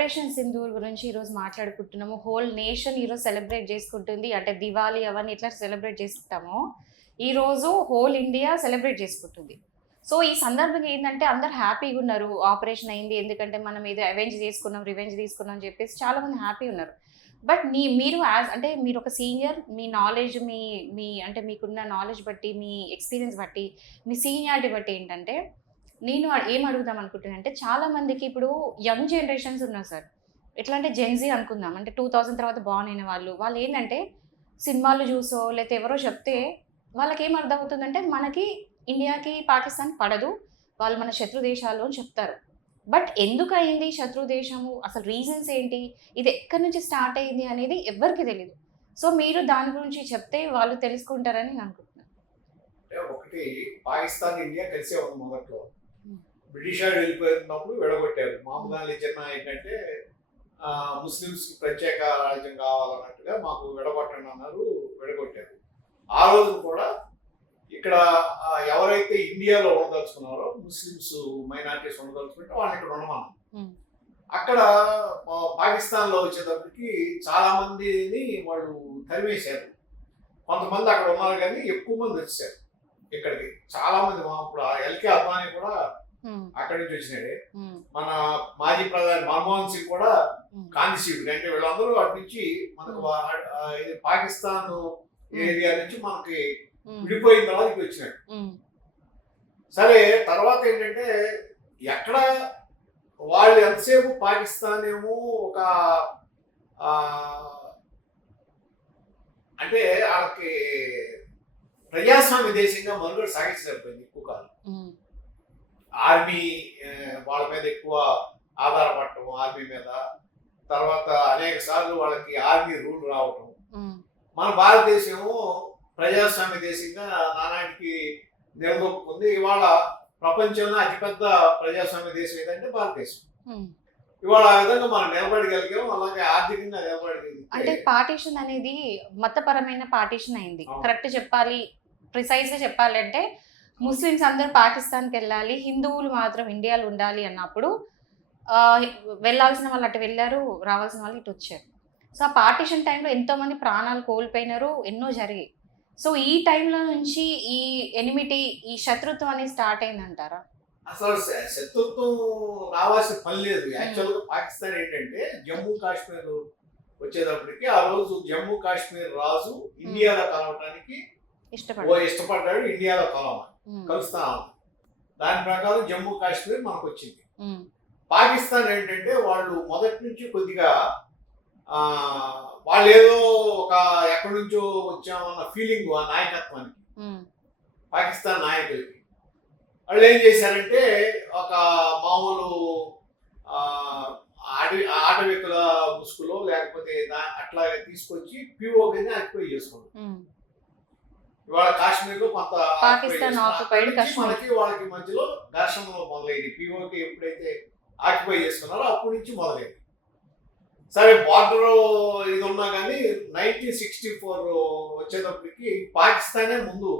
Operation Sindoor గురించి ఈరోజు మాట్లాడుకుంటున్నాము. Whole nation ఈరోజు సెలబ్రేట్ చేసుకుంటుంది. అంటే దివాళీ అవన్నీ ఎట్లా సెలబ్రేట్ చేసుకుంటామో ఈరోజు హోల్ ఇండియా సెలబ్రేట్ చేసుకుంటుంది. సో ఈ సందర్భంగా ఏంటంటే అందరు హ్యాపీగా ఉన్నారు. ఆపరేషన్ అయింది, ఎందుకంటే మనం ఏదో అవెంజ్ చేసుకున్నాం, రివెంజ్ తీసుకున్నాం అని చెప్పేసి చాలామంది హ్యాపీ ఉన్నారు. బట్ మీరు అంటే మీరు ఒక సీనియర్, మీ నాలెడ్జ్ మీ మీ అంటే మీకున్న నాలెడ్జ్ బట్టి, మీ ఎక్స్పీరియన్స్ బట్టి, మీ సీనియారిటీ బట్టి ఏంటంటే నేను ఏం అడుగుదాం అనుకుంటున్నానంటే, చాలా మందికి ఇప్పుడు యంగ్ జనరేషన్స్ ఉన్నారు సార్. ఎట్లా అంటే జెన్‌జీ అనుకుందాం. అంటే 2000 తర్వాత బార్న్ అయిన వాళ్ళు ఏంటంటే సినిమాలు చూసో లేతే ఎవరో చెప్తే వాళ్ళకేం అర్థమవుతుందంటే మనకి ఇండియాకి, పాకిస్తాన్‌కి పడదు. వాళ్ళు మన శత్రు దేశాలు అని చెప్తారు. బట్ ఎందుకయింది శత్రు దేశము? అసలు రీజన్స్ ఏంటి? ఇది ఎక్కడి నుంచి స్టార్ట్ అయింది అనేది ఎవ్వరికీ తెలీదు. సో మీరు దాని గురించి చెప్తే వాళ్ళు తెలుసుకుంటారని నేను అనుకుంటున్నాను. ఒకటి పాకిస్తాన్, ఇండియా కలిసే ఉంది మొదట్లో. హ్మ్. బ్రిటిష్ వాడు వెళ్ళిపోతున్నప్పుడు విడగొట్టారు. మహమ్మద్ అలీ జిన్నా ఏంటంటే ముస్లిమ్స్కి ప్రత్యేక రాజ్యం కావాలన్నట్టుగా మాకు విడగొట్టండి అన్నారు, విడగొట్టారు. ఆ రోజు కూడా ఇక్కడ ఎవరైతే ఇండియాలో ఉండదలుచుకున్నారో ముస్లిమ్స్ మైనారిటీస్ ఉండదలుచుకుంటే వాళ్ళని ఇక్కడ ఉండమన్నారు. అక్కడ పాకిస్తాన్లో వచ్చేటప్పటికి చాలా మందిని వాళ్ళు తరిమేశారు. కొంతమంది అక్కడ ఉన్నారు కానీ ఎక్కువ మంది వచ్చారు ఇక్కడికి. చాలా మంది ఇప్పుడు ఎల్కే అద్వానీ కూడా అక్కడి నుంచి వచ్చినాడే. మన మాజీ ప్రధాని మన్మోహన్ సింగ్ కూడా కాంతిశీవుడు. అంటే వీళ్ళందరూ అటు నుంచి మనకు ఇది పాకిస్తాన్ ఏరియా నుంచి మనకి విడిపోయిన తర్వాత ఇక్కడ వచ్చినాడు. సరే తర్వాత ఏంటంటే ఎక్కడ వాళ్ళు ఎంతసేపు పాకిస్తాన్ ఏమో ఒక అంటే వాళ్ళకి ప్రజాస్వామ్య దేశంగా మనుగడ సాగించలేకపోయింది ఎక్కువ కాలం. ఆర్మీ వాళ్ళ మీద ఎక్కువ ఆధారపడటం, ఆర్మీ మీద. తర్వాత అనేక సార్లు వాళ్ళకి ఆర్మీ రూల్ రావటం. మన భారతదేశము ప్రజాస్వామ్య దేశంగా నానాటికి నిలదొక్కుంది. ఇవాళ ప్రపంచంలో అతిపెద్ద ప్రజాస్వామ్య దేశం ఏదంటే భారతదేశం. ఇవాళ ఆ విధంగా మనం నిలబడగలిగాం, అలాగే ఆర్థికంగా నిలబడగలిగాం. అంటే పార్టీషన్ అనేది మతపరమైన పార్టీషన్ అయింది. కరెక్ట్ చెప్పాలి, ప్రిసైజ్ గా చెప్పాలంటే ముస్లిమ్స్ అందరూ పాకిస్తాన్కి వెళ్ళాలి, హిందువులు మాత్రం ఇండియాలో ఉండాలి అన్నప్పుడు వెళ్ళాల్సిన వాళ్ళు అటు వెళ్ళారు, రావాల్సిన వాళ్ళు ఇటు వచ్చారు. సో ఆ పార్టీషన్ టైంలో ఎంతో మంది ప్రాణాలు కోల్పోయినారు, ఎన్నో జరిగాయి. సో ఈ టైంలో నుంచి ఈ ఎనిమిటీ, ఈ శత్రుత్వం అనేది స్టార్ట్ అయిందంటారా? అసలు శత్రుత్వం రావాల్సిన పని లేదు. యాక్చువల్గా పాకిస్తాన్ ఏంటంటే జమ్మూ కాశ్మీర్ వచ్చేటప్పటికి ఆ రోజు జమ్మూ కాశ్మీర్ రాజు ఇండియాలో కలవటానికి ఇష్టపడ్డాడు. ఇండియాలో కలుస్తాను. దాని ప్రకారం జమ్మూ కాశ్మీర్ మనకు వచ్చింది. పాకిస్తాన్ ఏంటంటే వాళ్ళు మొదటి నుంచి కొద్దిగా వాళ్ళు ఏదో ఒక ఎక్కడి నుంచో వచ్చామన్న ఫీలింగ్ ఆ నాయకత్వానికి, పాకిస్తాన్ నాయకులకి. వాళ్ళు ఏం చేశారంటే ఒక మామూలు ఆటవికుల ముసుగులో లేకపోతే అట్లా తీసుకొచ్చి పిఓకేని ఆక్యుపై చేసుకున్నారు. ఇవాళ కాశ్మీర్ లో కొంత మనకి వాళ్ళకి మధ్యలో ఘర్షణలో మొదలైంది. పిఓకే ఎప్పుడైతే ఆక్యుపై చేసుకున్నారో అప్పటి నుంచి మొదలైంది. సరే బార్డర్ ఇది ఉన్నా కానీ 1964 వచ్చేటప్పటికి పాకిస్తానే ముందు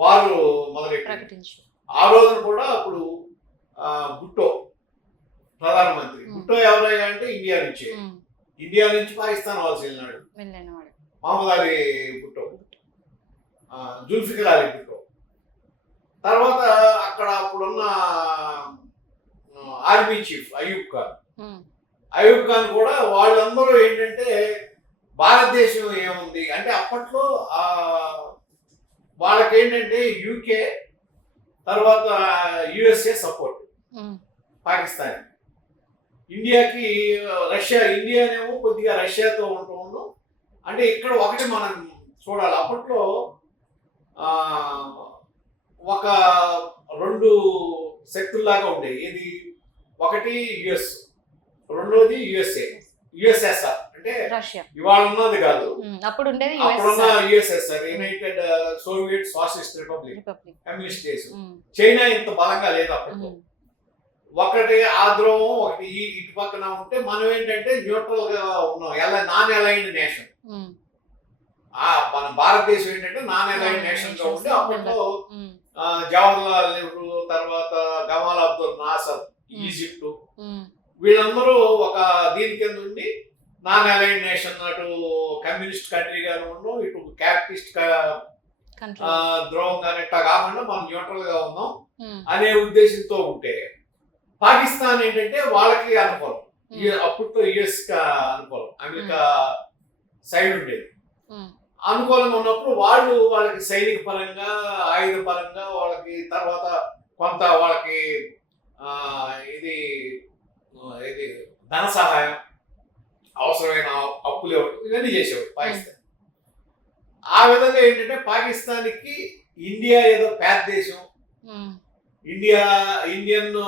వారు మొదలెట్టింది. ఆ రోజున కూడా అప్పుడు భుట్టో ప్రధానమంత్రి. భుట్టో ఎవరైనా అంటే ఇండియా నుంచి పాకిస్తాన్ వలస వెళ్ళినాడు. మహమ్మద్ అలీ భుట్టో, జుల్ఫికర్ అలీ భుట్టో. తర్వాత అక్కడ అప్పుడున్న ఆర్మీ చీఫ్ అయూబ్ ఖాన్ కూడా వాళ్ళందరూ ఏంటంటే భారతదేశం ఏముంది అంటే అప్పట్లో వాళ్ళకేంటంటే యూకే తర్వాత యుఎస్ఏ సపోర్ట్ పాకిస్తాన్. ఇండియాకి ఇండియానేమో కొద్దిగా రష్యాతో ఉంటూ అంటే ఇక్కడ ఒకటి మనం చూడాలి. అప్పట్లో ఒక రెండు శక్తుల్లాగా ఉండేవి. ఇది ఒకటి యుఎస్, రెండోది యుఎస్ఎస్ఆర్. అంటే ఇవాళ ఉన్నది కాదు, అప్పుడున్న USSR, United Soviet socialist republic, communist దేశం. చైనా ఇంత బలంగా లేదు అప్పట్లో. ఒకటి ఆ ధ్రువం, ఒకటి ఇటు పక్కన ఉంటే మనం ఏంటంటే న్యూట్రల్ గా ఉన్నాం, నాన్ అలైన్డ్ నేషన్. మన భారతదేశం ఏంటంటే నాన్ అలైన్డ్ నేషన్ గా ఉంటే అప్పట్లో జవహర్లాల్ నెహ్రూ, తర్వాత గమాల్ అబ్దుల్ నాసర్ ఈజిప్ట్, వీళ్ళందరూ నాన్ అలైన్ నేషన్ అటు కమ్యూనిస్ట్ కంట్రీగాను ఉన్నాం, ఇటు క్యాపిటలిస్ట్ కంట్రీ. ద్రోహంగానే ఇట్లా కాకుండా మనం న్యూట్రల్ గా ఉన్నాం అనే ఉద్దేశంతో ఉంటే, పాకిస్తాన్ ఏంటంటే వాళ్ళకి అనుకూలం. అప్పట్లో యుఎస్ అనుకూలం, అమెరికా సైడ్ ఉండేది. అనుకూలంగా ఉన్నప్పుడు వాళ్ళకి సైనిక పరంగా, ఆయుధ పరంగా వాళ్ళకి, తర్వాత కొంత వాళ్ళకి ఇది ఇది ధన సహాయం, అవసరమైన అప్పులు ఇవ్వడం, ఇవన్నీ చేసేవాడు పాకిస్తాన్. ఆ విధంగా ఏంటంటే పాకిస్తాన్కి ఇండియా ఏదో పేద దేశం, ఇండియన్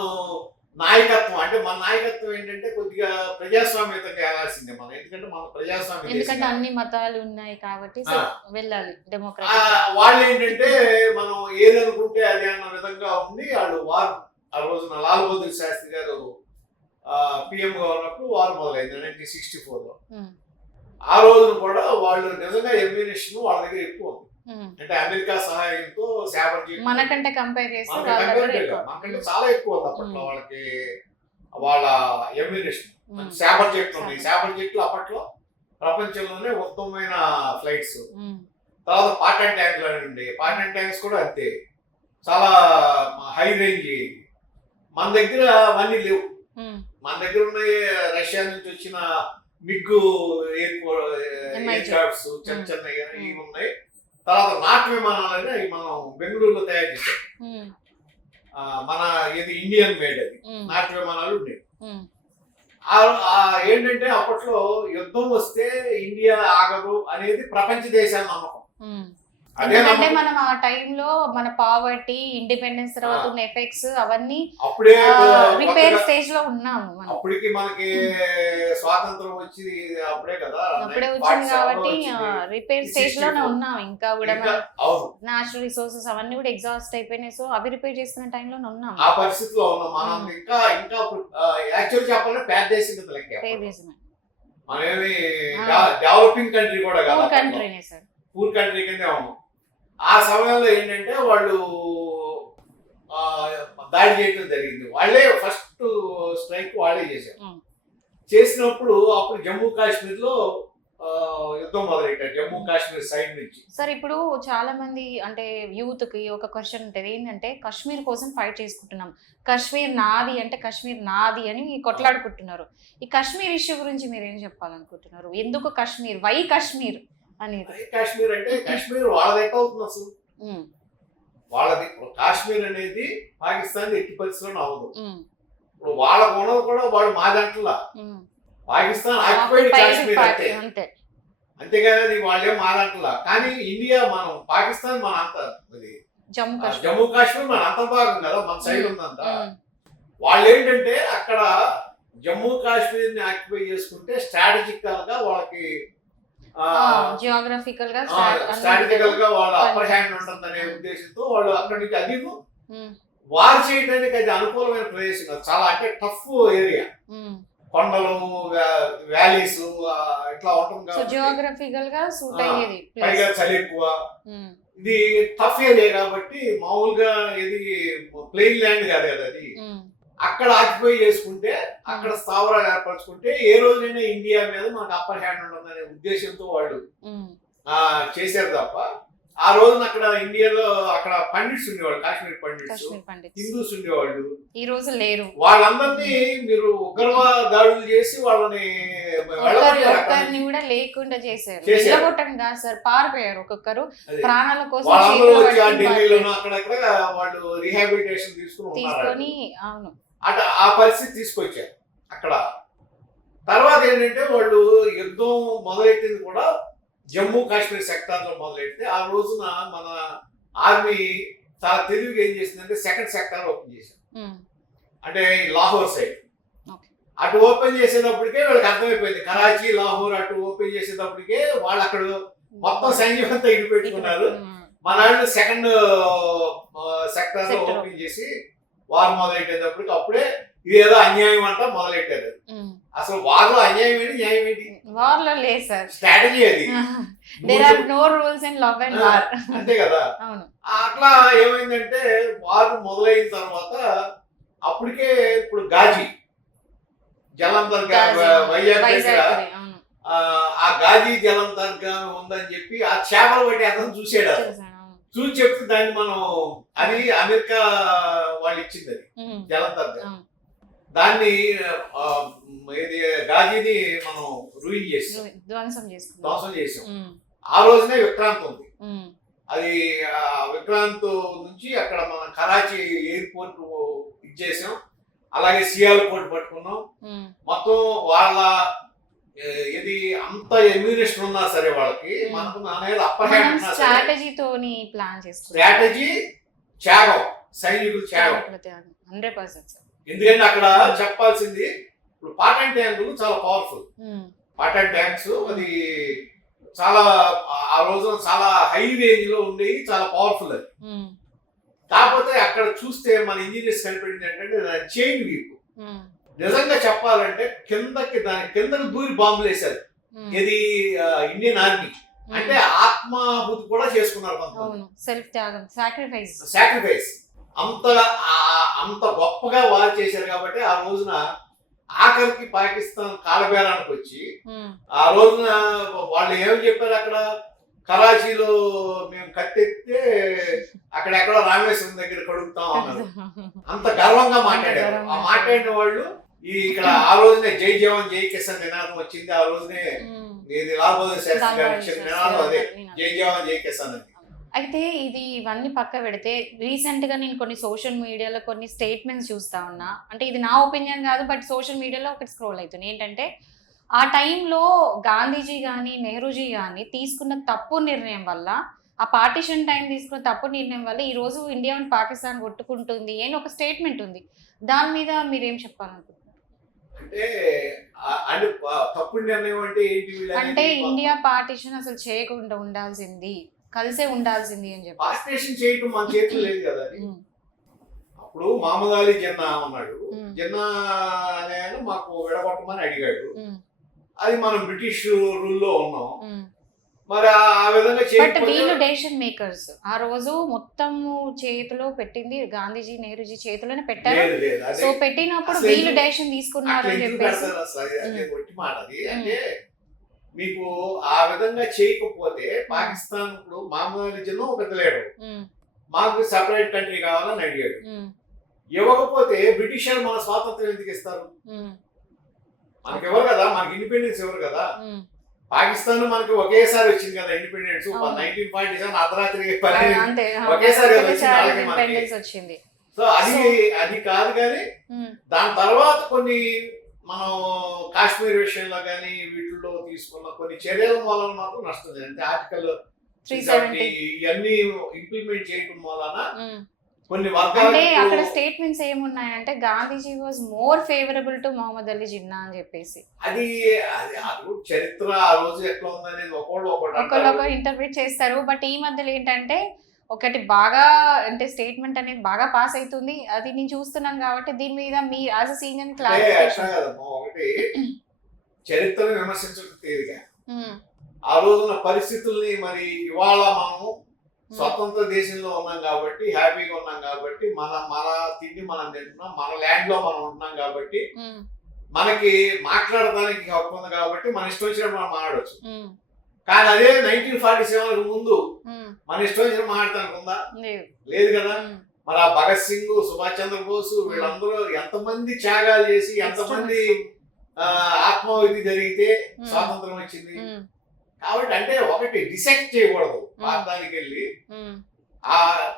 నాయకత్వం అంటే, మన నాయకత్వం ఏంటంటే కొద్దిగా ప్రజాస్వామ్యతంగా వెళ్ళాల్సిందే మనం, ఎందుకంటే మన ప్రజాస్వామ్యం, ఎందుకంటే అన్ని మతాలు ఉన్నాయి కాబట్టి వెళ్ళాలి డెమోక్రసీ. వాళ్ళు ఏంటంటే మనం ఏదనుకుంటే అది అన్న విధంగా ఉండి వారు ఆ రోజున లాల్ బహదూర్ శాస్త్రి గారు పిఎం గా ఉన్నప్పుడు వారు మొదలైంది 1964లో. ఆ రోజున కూడా వాళ్ళు నిజంగా ఎమ్యూనిషన్ వాళ్ళ దగ్గర ఎక్కువ ఉంది. అంటే అమెరికా సహాయంతో మనకంటే కంపేర్ చేస్తే మనకంటే చాలా ఎక్కువ ఉంది అప్పట్లో వాళ్ళకి. వాళ్ళ ఎమ్యూనిషన్ శాబర్ జెట్లు ఉన్నాయి. శాబర్ జెట్లు అప్పట్లో ప్రపంచంలోనే ఉత్తమమైన ఫ్లైట్స్. తర్వాత పాటన్ ట్యాంకులు అని ఉండే, పాటన్ ట్యాంక్స్ కూడా అంతే, చాలా హై రేంజ్. మన దగ్గర అవన్నీ లేవు. మన దగ్గర ఉన్నాయి రష్యా నుంచి వచ్చిన మిగ్గు ఎయిర్క్రాఫ్ట్స్ చిన్న చిన్నగా ఇవి ఉన్నాయి. తర్వాత నాటు విమానాలనే అవి మనం బెంగళూరులో తయారు చేసాం. మన ఇది ఇండియన్ మేడ్, అది నాటు విమానాలు ఉండేవి. ఏంటంటే అప్పట్లో యుద్ధం వస్తే ఇండియా ఆగదు అనేది ప్రపంచ దేశాల నమ్మకం. ఎందుకంటే మనం ఆ టైంలో మన పావర్టీ, ఇండిపెండెన్స్ తర్వాత ఉన్న ఎఫెక్ట్స్ అవన్నీ అప్పుడే రిపేర్ స్టేజ్ లో ఉన్నాము. అప్పటికి మనకి స్వాతంత్రం వచ్చి అప్పుడే కదా, అప్పుడే వచ్చింది కాబట్టి రిపేర్ స్టేజ్ లోనే ఉన్నాం. ఇంకా కూడా నేచురల్ రిసోర్సెస్ అవన్నీ కూడా ఎగ్జాస్ట్ అయిపోయినాయి. సో అవి రిపేర్ చేస్తున్న టైంలో ఉన్నాం, ఆ పరిస్థితిలో ఉన్నాం మనం. ఇంకా యాక్చువల్ చెప్పాలంటే పేద దేశం, మనమేమి డెవలపింగ్ కంట్రీ కూడా కదా, కంట్రీనే సార్, పూర్ కంట్రీ కిందే ఉన్నాం. ఆ సమయంలో ఏంటంటే వాళ్ళు దాడి చేయడం జరిగింది. వాళ్ళే ఫస్ట్ స్ట్రైక్ వాళ్ళే చేశారు. చేసినప్పుడు అప్పుడు జమ్మూ కాశ్మీర్ లో యుద్ధం మొదలెట్టారు, జమ్మూ కాశ్మీర్ సైడ్ నుంచి. సార్ ఇప్పుడు చాలా మంది అంటే యూత్ కి ఒక క్వశ్చన్ ఉంటుంది, ఏంటంటే కాశ్మీర్ కోసం ఫైట్ చేసుకుంటున్నాం, కాశ్మీర్ నాది అంటే కాశ్మీర్ నాది అని కొట్లాడుకుంటున్నారు. ఈ కాశ్మీర్ ఇష్యూ గురించి మీరు ఏం చెప్పాలనుకుంటున్నారు? ఎందుకు కాశ్మీర్, వై కాశ్మీర్ అనేది? కాశ్మీర్ అంటే కాశ్మీర్ వాళ్ళది ఎట్ అవుతుంది అసలు, వాళ్ళది. కాశ్మీర్ అనేది పాకిస్తాన్ ఎట్టి పరిస్థితుల్లో అవ్వదు. ఇప్పుడు వాళ్ళకు ఉన్నది కూడా వాళ్ళు మా దాంట్లో పాకిస్తాన్ ఆక్యుపైడ్ కాశ్మీర్ అంతే, అంతేగాని అది వాళ్ళే మా దాంట్లో. కానీ ఇండియా మనం పాకిస్తాన్ మన అంత, జమ్మూ కాశ్మీర్ మన అంతర్భాగం కదా, మన సైడ్ ఉందంతా. వాళ్ళు ఏంటంటే అక్కడ జమ్మూ కాశ్మీర్ ని ఆక్యుపై చేసుకుంటే స్ట్రాటజికల్ గా వాళ్ళకి, జియోగ్రఫికల్ గా స్ట్రాటజికల్ గా వాళ్ళ అప్పర్ హ్యాండ్ ఉంటుందనే ఉద్దేశంతో వాళ్ళు అక్కడి నుంచి అది వార్ చేయడానికి అది అనుకూలమైన ప్రదేశం కాదు, చాలా అంటే టఫ్ ఏరియా, కొండలు, వ్యాలీస్ ఇట్లా ఉంటుంది, జియోగ్రఫికల్ గా సూట్ అయ్యేది, పైగా చలి ఎక్కువ. ఇది టఫ్ ఏరియా కాబట్టి మామూలుగా ఇది ప్లెయిన్ ల్యాండ్ కాదు కదా అది. అక్కడ ఆక్యుపై చేసుకుంటే, అక్కడ స్థావరాలు ఏర్పరచుకుంటే ఏ రోజైనా ఇండియా మీద మనకు అప్పర్ హ్యాండ్ ఉంటుందనే ఉద్దేశంతో వాళ్ళు చేశారు తప్ప, ఆ రోజున అక్కడ ఇండియాలో అక్కడ పండిట్స్ ఉండేవాళ్ళు, కాశ్మీర్ పండిట్స్, హిందూస్ ఉండేవాళ్ళు. ఈ రోజు లేరు. వాళ్ళందరినీ మీరు ఉగ్రవాద దాడులు చేసి వాళ్ళని కూడా లేకుండా చేశారు. వెళ్ళగొట్టడం కాదు సార్, పారిపోయారు ఒక్కొక్కరు ప్రాణాల కోసం. ఢిల్లీలోనూ అక్కడక్కడ వాళ్ళు రీహాబిలిటేషన్ తీసుకొని అవును అట ఆ పరిస్థితి తీసుకొచ్చారు అక్కడ. తర్వాత ఏంటంటే వాళ్ళు యుద్ధం మొదలెట్టింది కూడా జమ్మూ కాశ్మీర్ సెక్టార్ లో మొదలెడితే, ఆ రోజున మన ఆర్మీ చాలా తెలివిగా ఏం చేసిందంటే సెకండ్ సెక్టార్ ఓపెన్ చేశారు. అంటే లాహోర్ సైడ్ అటు ఓపెన్ చేసేటప్పటికే వాళ్ళకి అర్థమైపోయింది, కరాచీ, లాహోర్ అటు ఓపెన్ చేసేటప్పటికే వాళ్ళు అక్కడ మొత్తం సైన్యం అంతా ఇటు పెట్టుకున్నారు. మన వాళ్ళు సెకండ్ సెక్టార్ లో ఓపెన్ చేసి వారు మొదలెట్టేటప్పటికి అప్పుడే ఇదేదో అన్యాయం అంట మొదలెట్టారు. అసలు వారిలో అన్యాయం ఏంటి, న్యాయం ఏంటి? వార్లో లేదు సార్, స్ట్రాటజీ అది. There are no rules in love and war, అంతే కదా. అట్లా ఏమైందంటే వారు మొదలైన తర్వాత అప్పటికే ఇప్పుడు గాజీ, జలంధర్, వైజాగ్ దగ్గర ఆ గాజీ జలంతర్గా ఉందని చెప్పి ఆ చేపలు పట్టి అతను చూసాడు. చూసి చెప్తే దాన్ని మనం అది అమెరికా వాళ్ళు ఇచ్చింది, అది జలంతర్గా. దాన్ని ఇది గాజీని మనం రూయిన్ చేసాం, ధ్వంసం చేసాం. ఆ రోజునే విక్రాంత్ ఉంది. అది విక్రాంత్ నుంచి అక్కడ మనం కరాచీ ఎయిర్పోర్ట్ ఇచ్చేసాం, అలాగే సియాల్కోట్ పట్టుకున్నాం. మొత్తం వాళ్ళ ఇది అంత ఎమ్యూనిషన్ ఉన్నా సరే వాళ్ళకి మనకు అనేది అప్పర్ హ్యాండ్ స్ట్రాటజీతోని ప్లాన్ చేస్తాం. స్ట్రాటజీ, త్యాగం, సైనికులు త్యాగం 100%. ఎందుకంటే అక్కడ చెప్పాల్సింది ఇప్పుడు పాటన్ ట్యాంకులు చాలా పవర్ఫుల్. పాటన్ ట్యాంక్స్ అది చాలా ఆ రోజున చాలా హై రేంజ్ లో ఉండేవి, చాలా పవర్ఫుల్ అది. కాకపోతే అక్కడ చూస్తే మన ఇంజనీర్స్ కనిపెట్టింది ఏంటంటే చైన్ వీప్. నిజంగా చెప్పాలంటే దాని కిందకి దూరి బాంబులు వేశారు. ఇది ఇండియన్ ఆర్మీ అంటే ఆత్మాహుతి కూడా చేసుకున్నారు కొంతమంది. సెల్ఫ్ త్యాగం, సాక్రిఫైస్ అంత గొప్పగా వారు చేశారు. కాబట్టి ఆ రోజున ఆఖరికి పాకిస్తాన్ కాలబేరానికి వచ్చి ఆ రోజున వాళ్ళు ఏమని చెప్పారు, అక్కడ కరాచీలో మేము కట్టెత్తే అక్కడెక్కడో రామేశ్వరం దగ్గర కడుగుతాం అన్నారు. అంత గర్వంగా మాట్లాడారు. ఆ మాట్లాడిన వాళ్ళు ఇక్కడ ఆ రోజునే జై జవాన్ జై కిసాన్ నినాదం వచ్చింది. ఆ రోజునే ఇది లాల్ బహదూర్ శాస్త్రి గారు ఇచ్చిన నినాదం అదే, జై జవాన్ జై కిసాన్ అని. అయితే ఇవన్నీ పక్క పెడితే రీసెంట్ గా నేను కొన్ని సోషల్ మీడియాలో కొన్ని స్టేట్మెంట్స్ చూస్తా ఉన్నా. అంటే ఇది నా ఒపీనియన్ కాదు, బట్ సోషల్ మీడియాలో ఒకటి స్క్రోల్ అవుతుంది. ఏంటంటే ఆ టైంలో గాంధీజీ కానీ నెహ్రూజీ కానీ తీసుకున్న తప్పు నిర్ణయం వల్ల, ఆ పార్టిషన్ టైం తీసుకున్న తప్పు నిర్ణయం వల్ల ఈ రోజు ఇండియా పాకిస్తాన్ కొట్టుకుంటుంది అని ఒక స్టేట్మెంట్ ఉంది. దాని మీద మీరేం చెప్పాలనుకుంటున్నారు? తప్పు నిర్ణయం అంటే ఇండియా పార్టిషన్ అసలు చేయకుండా ఉండాల్సింది, కలిసే ఉండాల్సింది అని చెప్పి. పార్టిషన్ చేయటం మన చేతులు లేదు కదా. అప్పుడు మహమ్మద్ అలీ జిన్నా ఉన్నాడు. జిన్నా అనే ఆయన మాకు విడగొట్టమని అడిగాడు. అది మనం బ్రిటిష్ రూల్లో ఉన్నాం. మరి ఆ విధంగా వీళ్ళు డెసిషన్ మేకర్స్. ఆ రోజు మొత్తం చేతిలో పెట్టింది గాంధీజీ నెహ్రూజీ చేతిలోనే పెట్టారు. సో పెట్టినప్పుడు వీళ్ళు డెసిషన్ తీసుకున్నారు అని చెప్పేసి ఒట్టి మాట అది. అంటే మీకు ఆ విధంగా చేయకపోతే పాకిస్తాన్ ఇప్పుడు మహమ్మద్ అలీ జిన్నా ఒక పెద్ద లీడర్, మాకు సెపరేట్ కంట్రీ కావాలని అడిగాడు. ఇవ్వకపోతే బ్రిటిషర్ మన స్వాతంత్రం ఎందుకు ఇస్తారు? మనకి ఎవరు కదా, మనకి ఇండిపెండెన్స్ ఎవరు కదా. పాకిస్తాన్ మనకి ఒకేసారి వచ్చింది కదా ఇండిపెండెన్స్. 1947 అర్ధరాత్రి ఒకేసారి వచ్చింది. సో అది కాదు. కానీ దాని తర్వాత కొన్ని మనం కాశ్మీర్ విషయంలో కానీ వీటిల్లో తీసుకున్న కొన్ని చర్యల వలన మాత్రం నష్టం. అంటే ఆర్టికల్ 370 ఇవన్నీ ఇంప్లిమెంట్ చేయడం వలన కొన్ని అంటే అక్కడ స్టేట్మెంట్స్ ఏమున్నాయంటే Gandhiji was more favourable to Mohammed Ali Jinnah అని చెప్పేసి. అది చరిత్ర ఆ రోజు ఎట్లా ఉందనేది ఒకళ్ళు ఇంటర్ప్రిట్ చేస్తారు. బట్ ఈ మధ్యలో ఏంటంటే ఒకటి బాగా అంటే స్టేట్మెంట్ అనేది బాగా పాస్ అవుతుంది, అది నేను చూస్తున్నాను. కాబట్టి దీని మీద me as a senior clarification. ఒకటి చరిత్రను విమర్శించడం తేలిగా, ఆ రోజున పరిస్థితుల్ని మరి ఇవాళ మనము స్వతంత్ర దేశంలో ఉన్నాం కాబట్టి హ్యాపీగా ఉన్నాం కాబట్టి మన తిండి మనం తింటున్నాం, మన ల్యాండ్ లో మనం ఉంటున్నాం కాబట్టి మనకి మాట్లాడడానికి హక్కు ఉంది కాబట్టి మన ఇష్టం వచ్చినప్పుడు మనం మాట్లాడవచ్చు. కానీ అదే 1947 ముందు మన ఇష్టం వచ్చిన మాట్లాడటానికి ఉందా? లేదు కదా. మరి ఆ భగత్ సింగ్, సుభాష్ చంద్రబోస్ వీళ్ళందరూ ఎంతమంది త్యాగాలు చేసి ఎంతమంది ఆత్మాహుతి జరిగితే స్వాతంత్రం వచ్చింది. కాబట్టి అంటే ఒకటి డిసెక్ట్ చేయకూడదు. భారతానికి వెళ్ళి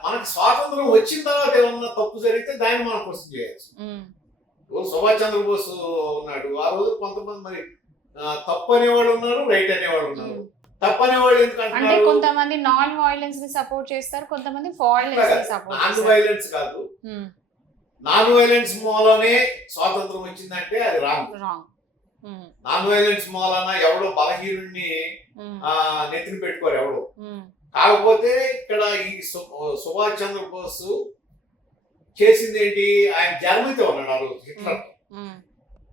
మనకి స్వాతంత్రం వచ్చిన తర్వాత ఏమన్నా తప్పు జరిగితే దాన్ని మనం క్వశ్చన్ చేయొచ్చు. సుభాష్ చంద్రబోస్ ఉన్నాడు, ఆ రోజు కొంతమంది మరి తప్పు అనేవాళ్ళు ఉన్నారు, రైట్ అనేవాళ్ళు ఉన్నారు. తప్పు అనేవాళ్ళు ఎందుకంటే కొంతమంది నాన్ వైలెన్స్ ని సపోర్ట్ చేస్తారు, కొంతమంది నాన్ వైలెన్స్ కాదు. నాన్ వైలెన్స్ మూలనే స్వాతంత్రం వచ్చిందంటే అది రాంగ్. నాన్ వైలెన్స్ మూలన ఎవడో బలహీనుడిని నెత్తిని పెట్టుకోరు ఎవడు. కాకపోతే ఇక్కడ ఈ సుభాష్ చంద్రబోస్ చేసింది ఏంటి, ఆయన జర్మనీతో ఉన్నాడు, ఆ రోజు హిట్లర్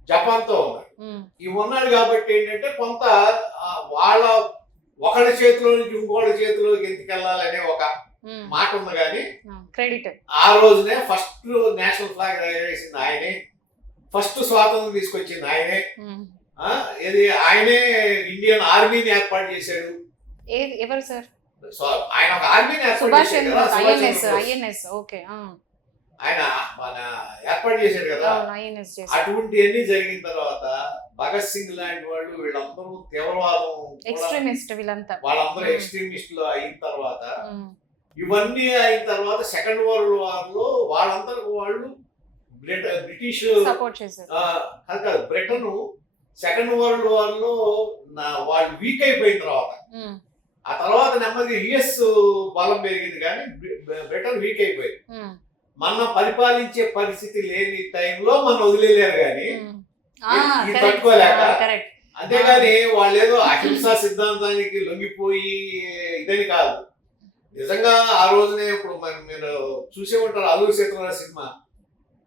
జపాన్ తో ఉన్నాడు. ఇవి ఉన్నాడు కాబట్టి ఏంటంటే కొంత వాళ్ళ ఒకళ్ళ చేతిలో నుంచి ఇంకోళ్ళ చేతిలోకి ఎందుకెళ్ళాలనే ఒక మాట ఉంది. కానీ క్రెడిట్ ఆ రోజునే ఫస్ట్ నేషనల్ ఫ్లాగ్ వేసింది ఆయనే, ఫస్ట్ స్వాతంత్రం తీసుకొచ్చింది ఆయనే. ఏది ఆయనే ఇండియన్ ఆర్మీని ఏర్పాటు చేశాడు. ఎవరు సార్? సో ఆయన ఒక ఆర్మీని ఏర్పాటు సుభాష్ చేశాడు చంద్ర కదా, Bose, Subhash INS Chandra Bose. INS okay. ఆయన మన ఏర్పాటు చేశాడు కదా. ఐఎన్ఎస్ చేసి అటువంటివన్నీ జరిగిన తర్వాత భగత్ సింగ్ లాంటి వాళ్ళు వీళ్ళందరూ తీవ్రవాదం కూడా, ఎక్స్ట్రీమిస్ట్ వీళ్ళంతా. వాళ్ళందరూ ఎక్స్ట్రీమిస్టులు అయిన తర్వాత, ఇవన్నీ అయిన తర్వాత సెకండ్ వరల్డ్ వార్ లో వాళ్ళందరూ వాళ్ళు బ్రిటిష్ సపోర్ట్ చేశారు. కాదు బ్రిటన్ సెకండ్ వరల్డ్ వార్ లో వాళ్ళు వీక్ అయిపోయిన తర్వాత, ఆ తర్వాత నెమ్మది యుఎస్ బలం పెరిగింది కానీ బ్రిటన్ వీక్ అయిపోయింది. మన పరిపాలించే పరిస్థితి లేని టైంలో మనం వదిలేరు కానీ ఇది తట్టుకోలేక. అంతేగాని వాళ్ళు ఏదో అహింసా సిద్ధాంతానికి లొంగిపోయి ఇదని కాదు. నిజంగా ఆ రోజునే ఇప్పుడు మరి మీరు చూసే ఉంటారు అల్లూరి సీతారామరాజు సినిమా,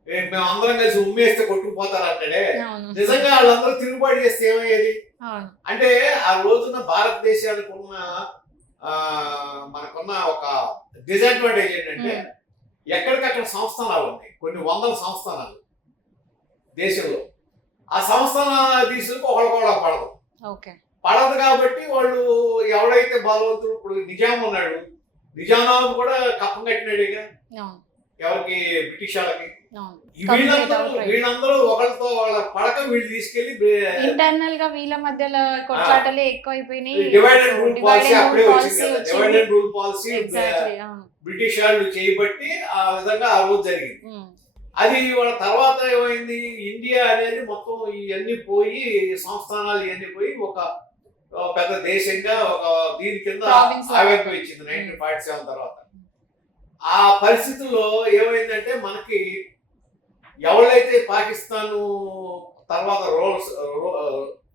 మేము అందరం కలిసి ఉమ్మేస్తే కొట్టుకుపోతారు అంటాడే. నిజంగా వాళ్ళందరూ తిరుగుబాటు చేస్తే ఏమయ్యేది అంటే, ఆ రోజున భారతదేశానికి ఉన్న మనకున్న ఒక డిసడ్వాంటేజ్ ఏంటంటే, ఎక్కడికక్కడ సంస్థానాలు ఉన్నాయి, కొన్ని వందల సంస్థానాలు దేశంలో. ఆ సంస్థానాలు తీసుకు ఒకళ్ళకొకళ్ళ పడదు కాబట్టి వాళ్ళు ఎవడైతే బలవంతుడు, ఇప్పుడు నిజాం ఉన్నాడు, నిజాం కూడా కప్పం కట్టినాడేగా ఎవరికి, బ్రిటిష్ వాళ్ళకి. వీళ్ళందరూ ఒకరితో వాళ్ళ పడక వీళ్ళు తీసుకెళ్లి ఇంటర్నల్ గా వీళ్ళ మధ్యలో కొట్లాటలే ఎక్కువైపోయినాయి. డివైడ్ అండ్ రూల్ పాలసీ అప్పుడే వచ్చింది కదా. Divide and rule policy British వాళ్ళు చేయబట్టి ఆ విధంగా ఆ రోజు జరిగింది. అది వాళ్ళ తర్వాత ఏమైంది, ఇండియా అనేది మొత్తం ఇవన్నీ పోయి, సంస్థానాలు ఇవన్నీ పోయి ఒక పెద్ద దేశంగా ఒక దీని కింద ఆవిర్భవించింది 1947 తర్వాత. ఆ పరిస్థితుల్లో ఏమైందంటే, మనకి ఎవరైతే పాకిస్తాన్ తర్వాత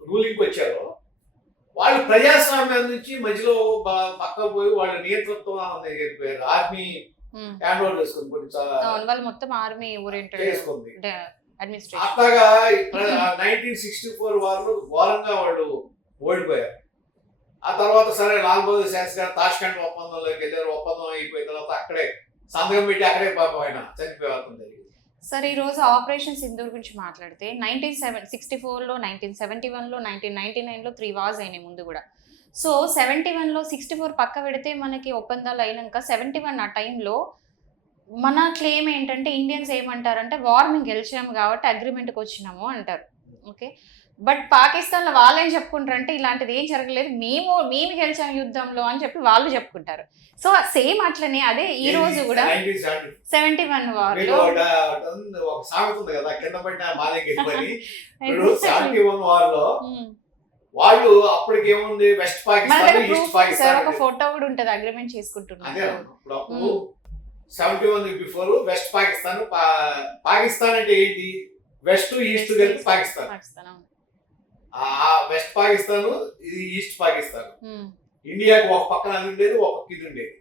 రూలింగ్ వచ్చారో వాళ్ళు ప్రజాస్వామ్యం నుంచి మధ్యలో పక్క పోయి వాళ్ళ నియంతృత్వం వెళ్ళిపోయారు. ఆర్మీ హ్యాండ్ ఓవర్ చేసుకుంది, వాళ్ళు మొత్తం ఆర్మీ ఓరియంటెడ్ చేసుకుంది. అడ్మినిస్ట్రేషన్. అట్లాగా 1964 వారు ఘోరంగా వాళ్ళు ఓడిపోయారు. ఆ తర్వాత సరే లాల్ బహదూర్ శాస్త్రి గారు తాష్కెంట్ ఒప్పందంలోకి వెళ్ళారు. ఒప్పందం అయిపోయిన తర్వాత అక్కడే సంతకం పెట్టి అక్కడే పాపం ఆయన చనిపోతుంది. సార్, ఈ రోజు ఆపరేషన్ సింధూర్ గురించి మాట్లాడితే 1964లో, 1971లో, 1999లో 3 వార్స్ అయినాయి ముందు కూడా. సో 71లో 64 పక్క పెడితే మనకి ఒప్పందాలు అయినాక 71 ఆ టైంలో మన క్లెయిమ్ ఏంటంటే, ఇండియన్స్ ఏమంటారంటే వార్ మేము గెలిచాము కాబట్టి అగ్రిమెంట్కి వచ్చినాము అంటారు. ఓకే, బట్ పాకిస్తాన్లో వాళ్ళు ఏం చెప్పుకుంటారంటే ఇలాంటిది ఏం జరగలేదు, మేము గెలిచాం యుద్ధంలో అని చెప్పి వాళ్ళు చెప్పుకుంటారు. సో సేమ్ అట్లనే అదే ఈ రోజు కూడా 71 వార్లో ఒక సామెత ఉంది కదా, కింద పడిన మాలెక్కి. 71 వార్లో వాళ్ళు అప్పటికి ఏముంది, వెస్ట్ పాకిస్తాన్, ఈస్ట్ పాకిస్తాన్, ఒక ఫోటో కూడా ఉంటది అగ్రిమెంట్ చేసుకుంటున్నారు. అప్పుడు 71 బిఫోర్ వెస్ట్ పాకిస్తాన్, పాకిస్తాన్ అంటే ఏంటి, వెస్ట్ ఈస్ట్ కలిపి పాకిస్తాన్. ఆ వెస్ట్ పాకిస్తాన్, ఇది ఈస్ట్ పాకిస్తాన్. ఇండియాకి ఒక పక్కన అది ఉండేది, ఒక పక్క ఇది ఉండేది,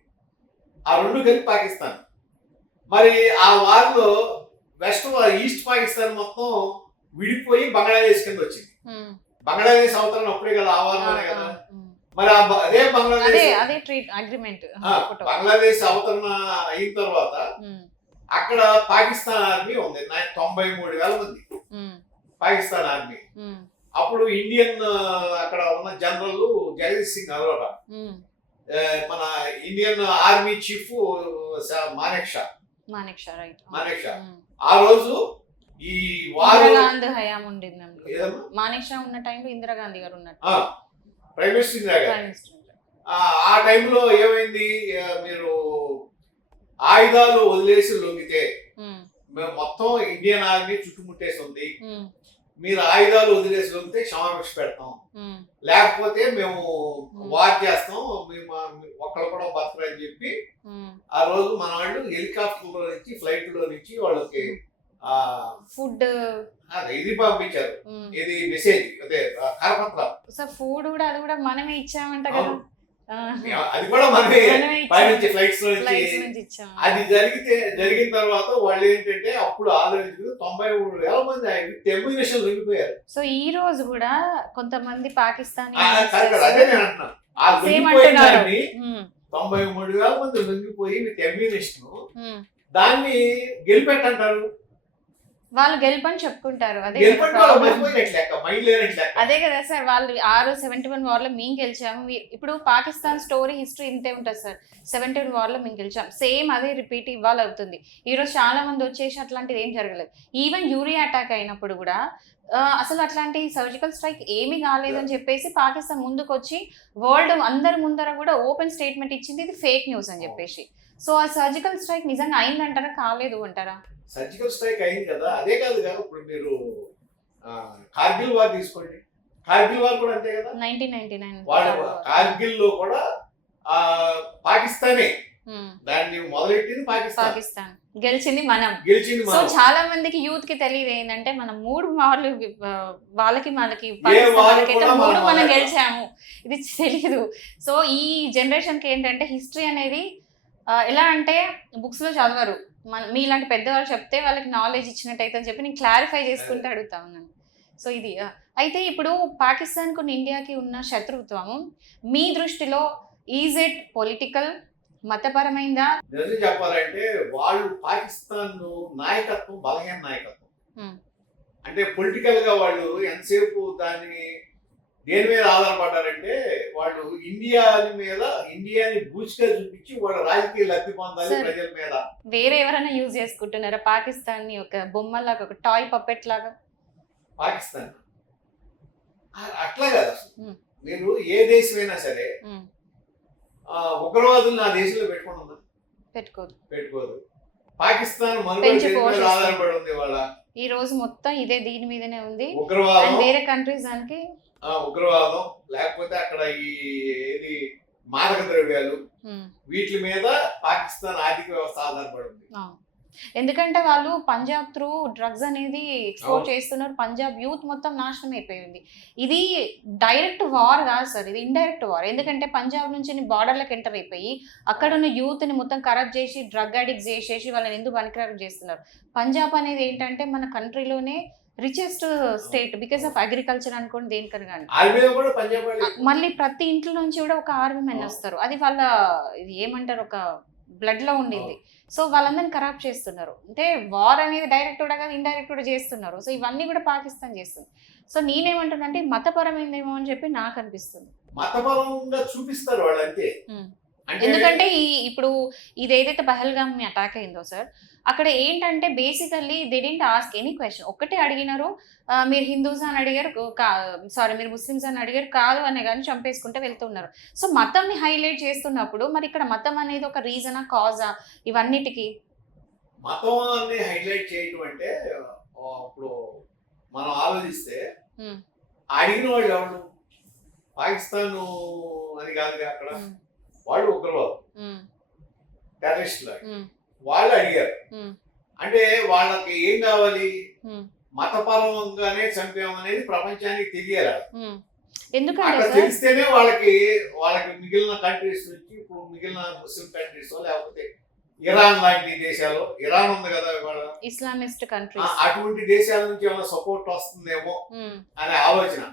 ఆ రెండు కలిపి పాకిస్తాన్. మరి ఆ వార్లో వెస్ట్ ఈస్ట్ పాకిస్తాన్ మొత్తం విడిపోయి బంగ్లాదేశ్ కింద వచ్చింది. బంగ్లాదేశ్ అవతరణ అప్పుడే కదా, ఆ వారంలోనే కదా. మరి అదే బంగ్లాదేశ్ అవతరణ అయిన తర్వాత అక్కడ పాకిస్తాన్ ఆర్మీ ఉంది, 93,000 మంది పాకిస్తాన్ ఆర్మీ. అప్పుడు ఇండియన్ అక్కడ ఉన్న జనరల్ జగదీష్ సింగ్ అరోరా, మన Indian army chief Manek Shah. ఆ రోజు ఈ ఇందిరాగాంధీ హయాం ఉండింది. మానేక్ షా ఉన్న టైంలో ఇందిరాగాంధీ గారు ఉన్నట్టు ప్రైమ్ మినిస్టర్ ఇందిరాగాంధీ. ఆ టైంలో ఏమైంది, మీరు ఆయుధాలు వదిలేసి లొంగితే మేము మొత్తం ఇండియన్ ఆర్మీ చుట్టుముట్టేసి ఉంది, మీరు ఆయుధాలు వదిలేసి లొంగితే క్షమాభిక్ష పెడతాం, లేకపోతే మేము వార్ చేస్తాం, మేము ఒక్కళ్ళు కూడా బతకరని చెప్పి ఆ రోజు మన వాళ్ళు హెలికాప్టర్ లో నుంచి, ఫ్లైట్ లో నుంచి వాళ్ళకి ఫుడ్ ఇది పంపించారు. ఇది మెసేజ్, అదే కరపత్రం. ఫుడ్ కూడా అది కూడా మనమే ఇచ్చామంట కదా, అది కూడా మనమే పైనుంచి ఫ్లైట్స్ లో నుంచి. అది జరిగిన తర్వాత వాళ్ళు ఏంటంటే అప్పుడు ఆలోచించారు 93,000 మంది టెర్మినేషన్ లొంగిపోయారు. సో ఈ రోజు కూడా కొంతమంది పాకిస్తానీ అదే నేను అంటున్నాను, ఆ లొంగిపోయిన 93,000 మంది లొంగిపోయి టెర్మినేషన్ దాన్ని గెలిపెట్టంటారు. వాళ్ళు గెలుపని చెప్పుకుంటారు. అదే కదా గెలుపంటే వాళ్ళు problem. మర్చిపోయినట్లు లెక్క, మైండ్ లేనట్లు లెక్క. అదే కదా సార్, వాళ్ళు 71 వార్ లో మేము గెలిచాము. ఇప్పుడు పాకిస్తాన్ స్టోరీ హిస్టరీ ఇంతే ఉంటుంది సార్. 71 వార్ లో మేము గెలిచాం, సేమ్ అదే రిపీట్ ఇవ్వాలి అవుతుంది. ఈ రోజు చాలా మంది వచ్చేసి అట్లాంటిది ఏం జరగలేదు. ఈవెన్ యూరియా అటాక్ అయినప్పుడు కూడా అసలు అట్లాంటి సర్జికల్ స్ట్రైక్ ఏమీ కాలేదని చెప్పేసి పాకిస్తాన్ ముందుకు వచ్చి వరల్డ్ అందరి ముందర కూడా ఓపెన్ స్టేట్మెంట్ ఇచ్చింది, ఇది ఫేక్ న్యూస్ అని చెప్పేసి. సో ఆ సర్జికల్ స్ట్రైక్ నిజంగా అయిందంటారా, కాలేదు అంటారా? సర్జికల్ స్ట్రైక్ అయింది కదా, అదే కాదు కదా. ఇప్పుడు మీరు కార్గిల్ వార్ తీసుకోండి, కార్గిల్ వార్ కూడా అంతే కదా. 1999 వాళ్ళ కార్గిల్ లో కూడా పాకిస్తానే దాన్ని మొదలెట్టింది, పాకిస్తాన్ గెలిచింది మనం. గెలిచింది సో మనం. చాలా మందికి యూత్ కి తెలియదు ఏంటంటే మనం 3 వార్లు వాళ్ళకి మనకి కూడా మనం గెలిచాము, ఇది తెలియదు. సో ఈ జనరేషన్ కి ఏంటంటే హిస్టరీ అనేది ఎలా అంటే బుక్స్ లో చదవరు, మీలాంటి పెద్దవాళ్ళు చెప్తే వాళ్ళకి నాలెడ్జ్ ఇచ్చినట్టయితే అని చెప్పి నేను క్లారిఫై చేసుకుంటూ అడుగుతా ఉన్నాను. సో ఇది అయితే ఇప్పుడు పాకిస్తాన్కు ఇండియాకి ఉన్న శత్రుత్వము మీ దృష్టిలో ఈజ్ ఇట్ పొలిటికల్, మతపరమైందా? నిజం చెప్పాలంటే వాళ్ళు పాకిస్తాన్ నాయకత్వం బలహీన నాయకత్వం. అంటే పొలిటికల్ గా వాళ్ళు ఎంతసేపు దాన్ని దేని మీద ఆధారపడ్డారంటే వాళ్ళు ఇండియాని బూచిగా చూపించి వాళ్ళ రాజకీయ లబ్ధి పొందాలి ప్రజల మీద. వేరే ఎవరైనా యూజ్ చేసుకుంటున్నారా పాకిస్తాన్ ని ఒక బొమ్మలాగా, ఒక టాయ్ పప్పెట్ లాగా? పాకిస్తాన్ అట్లా కదా. మీరు ఏ దేశమైనా సరే ఉగ్రవాదులు నా దేశంలో పెట్టుకోదు. పాకిస్తాన్ మనుగడ ఆధారపడి ఉంది వాళ్ళ. ఈ రోజు మొత్తం ఇదే దీని మీదనే ఉంది. ఉగ్రవాదం, వేరే కంట్రీస్ దానికి ఉగ్రవాదం లేకపోతే అక్కడ ఏది మాదక ద్రవ్యాలు, వీటి మీద పాకిస్తాన్ ఆర్థిక వ్యవస్థ ఆధారపడి ఉంది. ఎందుకంటే వాళ్ళు పంజాబ్ త్రూ డ్రగ్స్ అనేది ఎక్స్పోర్ట్ చేస్తున్నారు, పంజాబ్ యూత్ మొత్తం నాశనం అయిపోయింది. ఇది డైరెక్ట్ వార్ కాదు సార్, ఇది ఇండైరెక్ట్ వార్. ఎందుకంటే పంజాబ్ నుంచి బార్డర్లకు ఎంటర్ అయిపోయి అక్కడ ఉన్న యూత్ ని మొత్తం కరప్ట్ చేసి డ్రగ్ అడిక్ట్ చేసేసి వాళ్ళని ఎందుకు పనికిరారు చేస్తున్నారు. పంజాబ్ అనేది ఏంటంటే మన కంట్రీలోనే richest state because of agriculture అనుకోండి, దేనికని కానీ. మళ్ళీ ప్రతి ఇంట్లో నుంచి కూడా ఒక ఆర్మీ మెన్ వస్తారు, అది వాళ్ళ ఇది ఏమంటారు ఒక బ్లడ్ లో ఉండింది. సో వాళ్ళందరినీ కరప్ట్ చేస్తున్నారు. అంటే వార్ అనేది డైరెక్ట్ కూడా కాదు, ఇండైరెక్ట్ కూడా చేస్తున్నారు. సో ఇవన్నీ కూడా పాకిస్తాన్ చేస్తుంది. సో నేనేమంటున్నా అంటే మతపరమైందేమో అని చెప్పి నాకు అనిపిస్తుంది. మతపరంగా చూపిస్తారు వాళ్ళు అంతే. ఎందుకంటే ఇప్పుడు ఇదేదైతే పహల్గామ్ అటాక్ అయిందో సార్, అక్కడ ఏంటంటే basically they didn't ask any question. ఒక్కటే అడిగినారు, మీరు హిందూస్ అని అడిగారు, సారీ మీరు ముస్లిమ్స్ అని అడిగారు, కాదు అనే కానీ చంపేసుకుంటే వెళ్తున్నారు. సో మతంని హైలైట్ చేస్తున్నప్పుడు మరి ఇక్కడ మతం అనేది ఒక రీజనా, కాజా ఇవన్నిటికీ? మతాన్ని హైలైట్ చేయడం అంటే ఇప్పుడు మనం ఆలోచిస్తే అడిగిన వాళ్ళు ఎవరు? పాకిస్తాన్ అని కాదుగా, అక్కడ వాళ్ళు ఉగ్రవాదం టెర్రరిస్టులు వాళ్ళు అడిగారు. అంటే వాళ్ళకి ఏం కావాలి? మతపరంగానే చంపామనేది ప్రపంచానికి తెలియాలి. ఎందుకంటే తెలిస్తేనే వాళ్ళకి మిగిలిన కంట్రీస్ నుంచి, ఇప్పుడు మిగిలిన ముస్లిం కంట్రీస్ లేకపోతే ఇరాన్ లాంటి దేశాలు, ఇరాన్ ఉంది కదా ఇవాళ ఇస్లామిస్ట్ కంట్రీస్, అటువంటి దేశాల నుంచి ఏమైనా సపోర్ట్ వస్తుందేమో అనే ఆలోచన.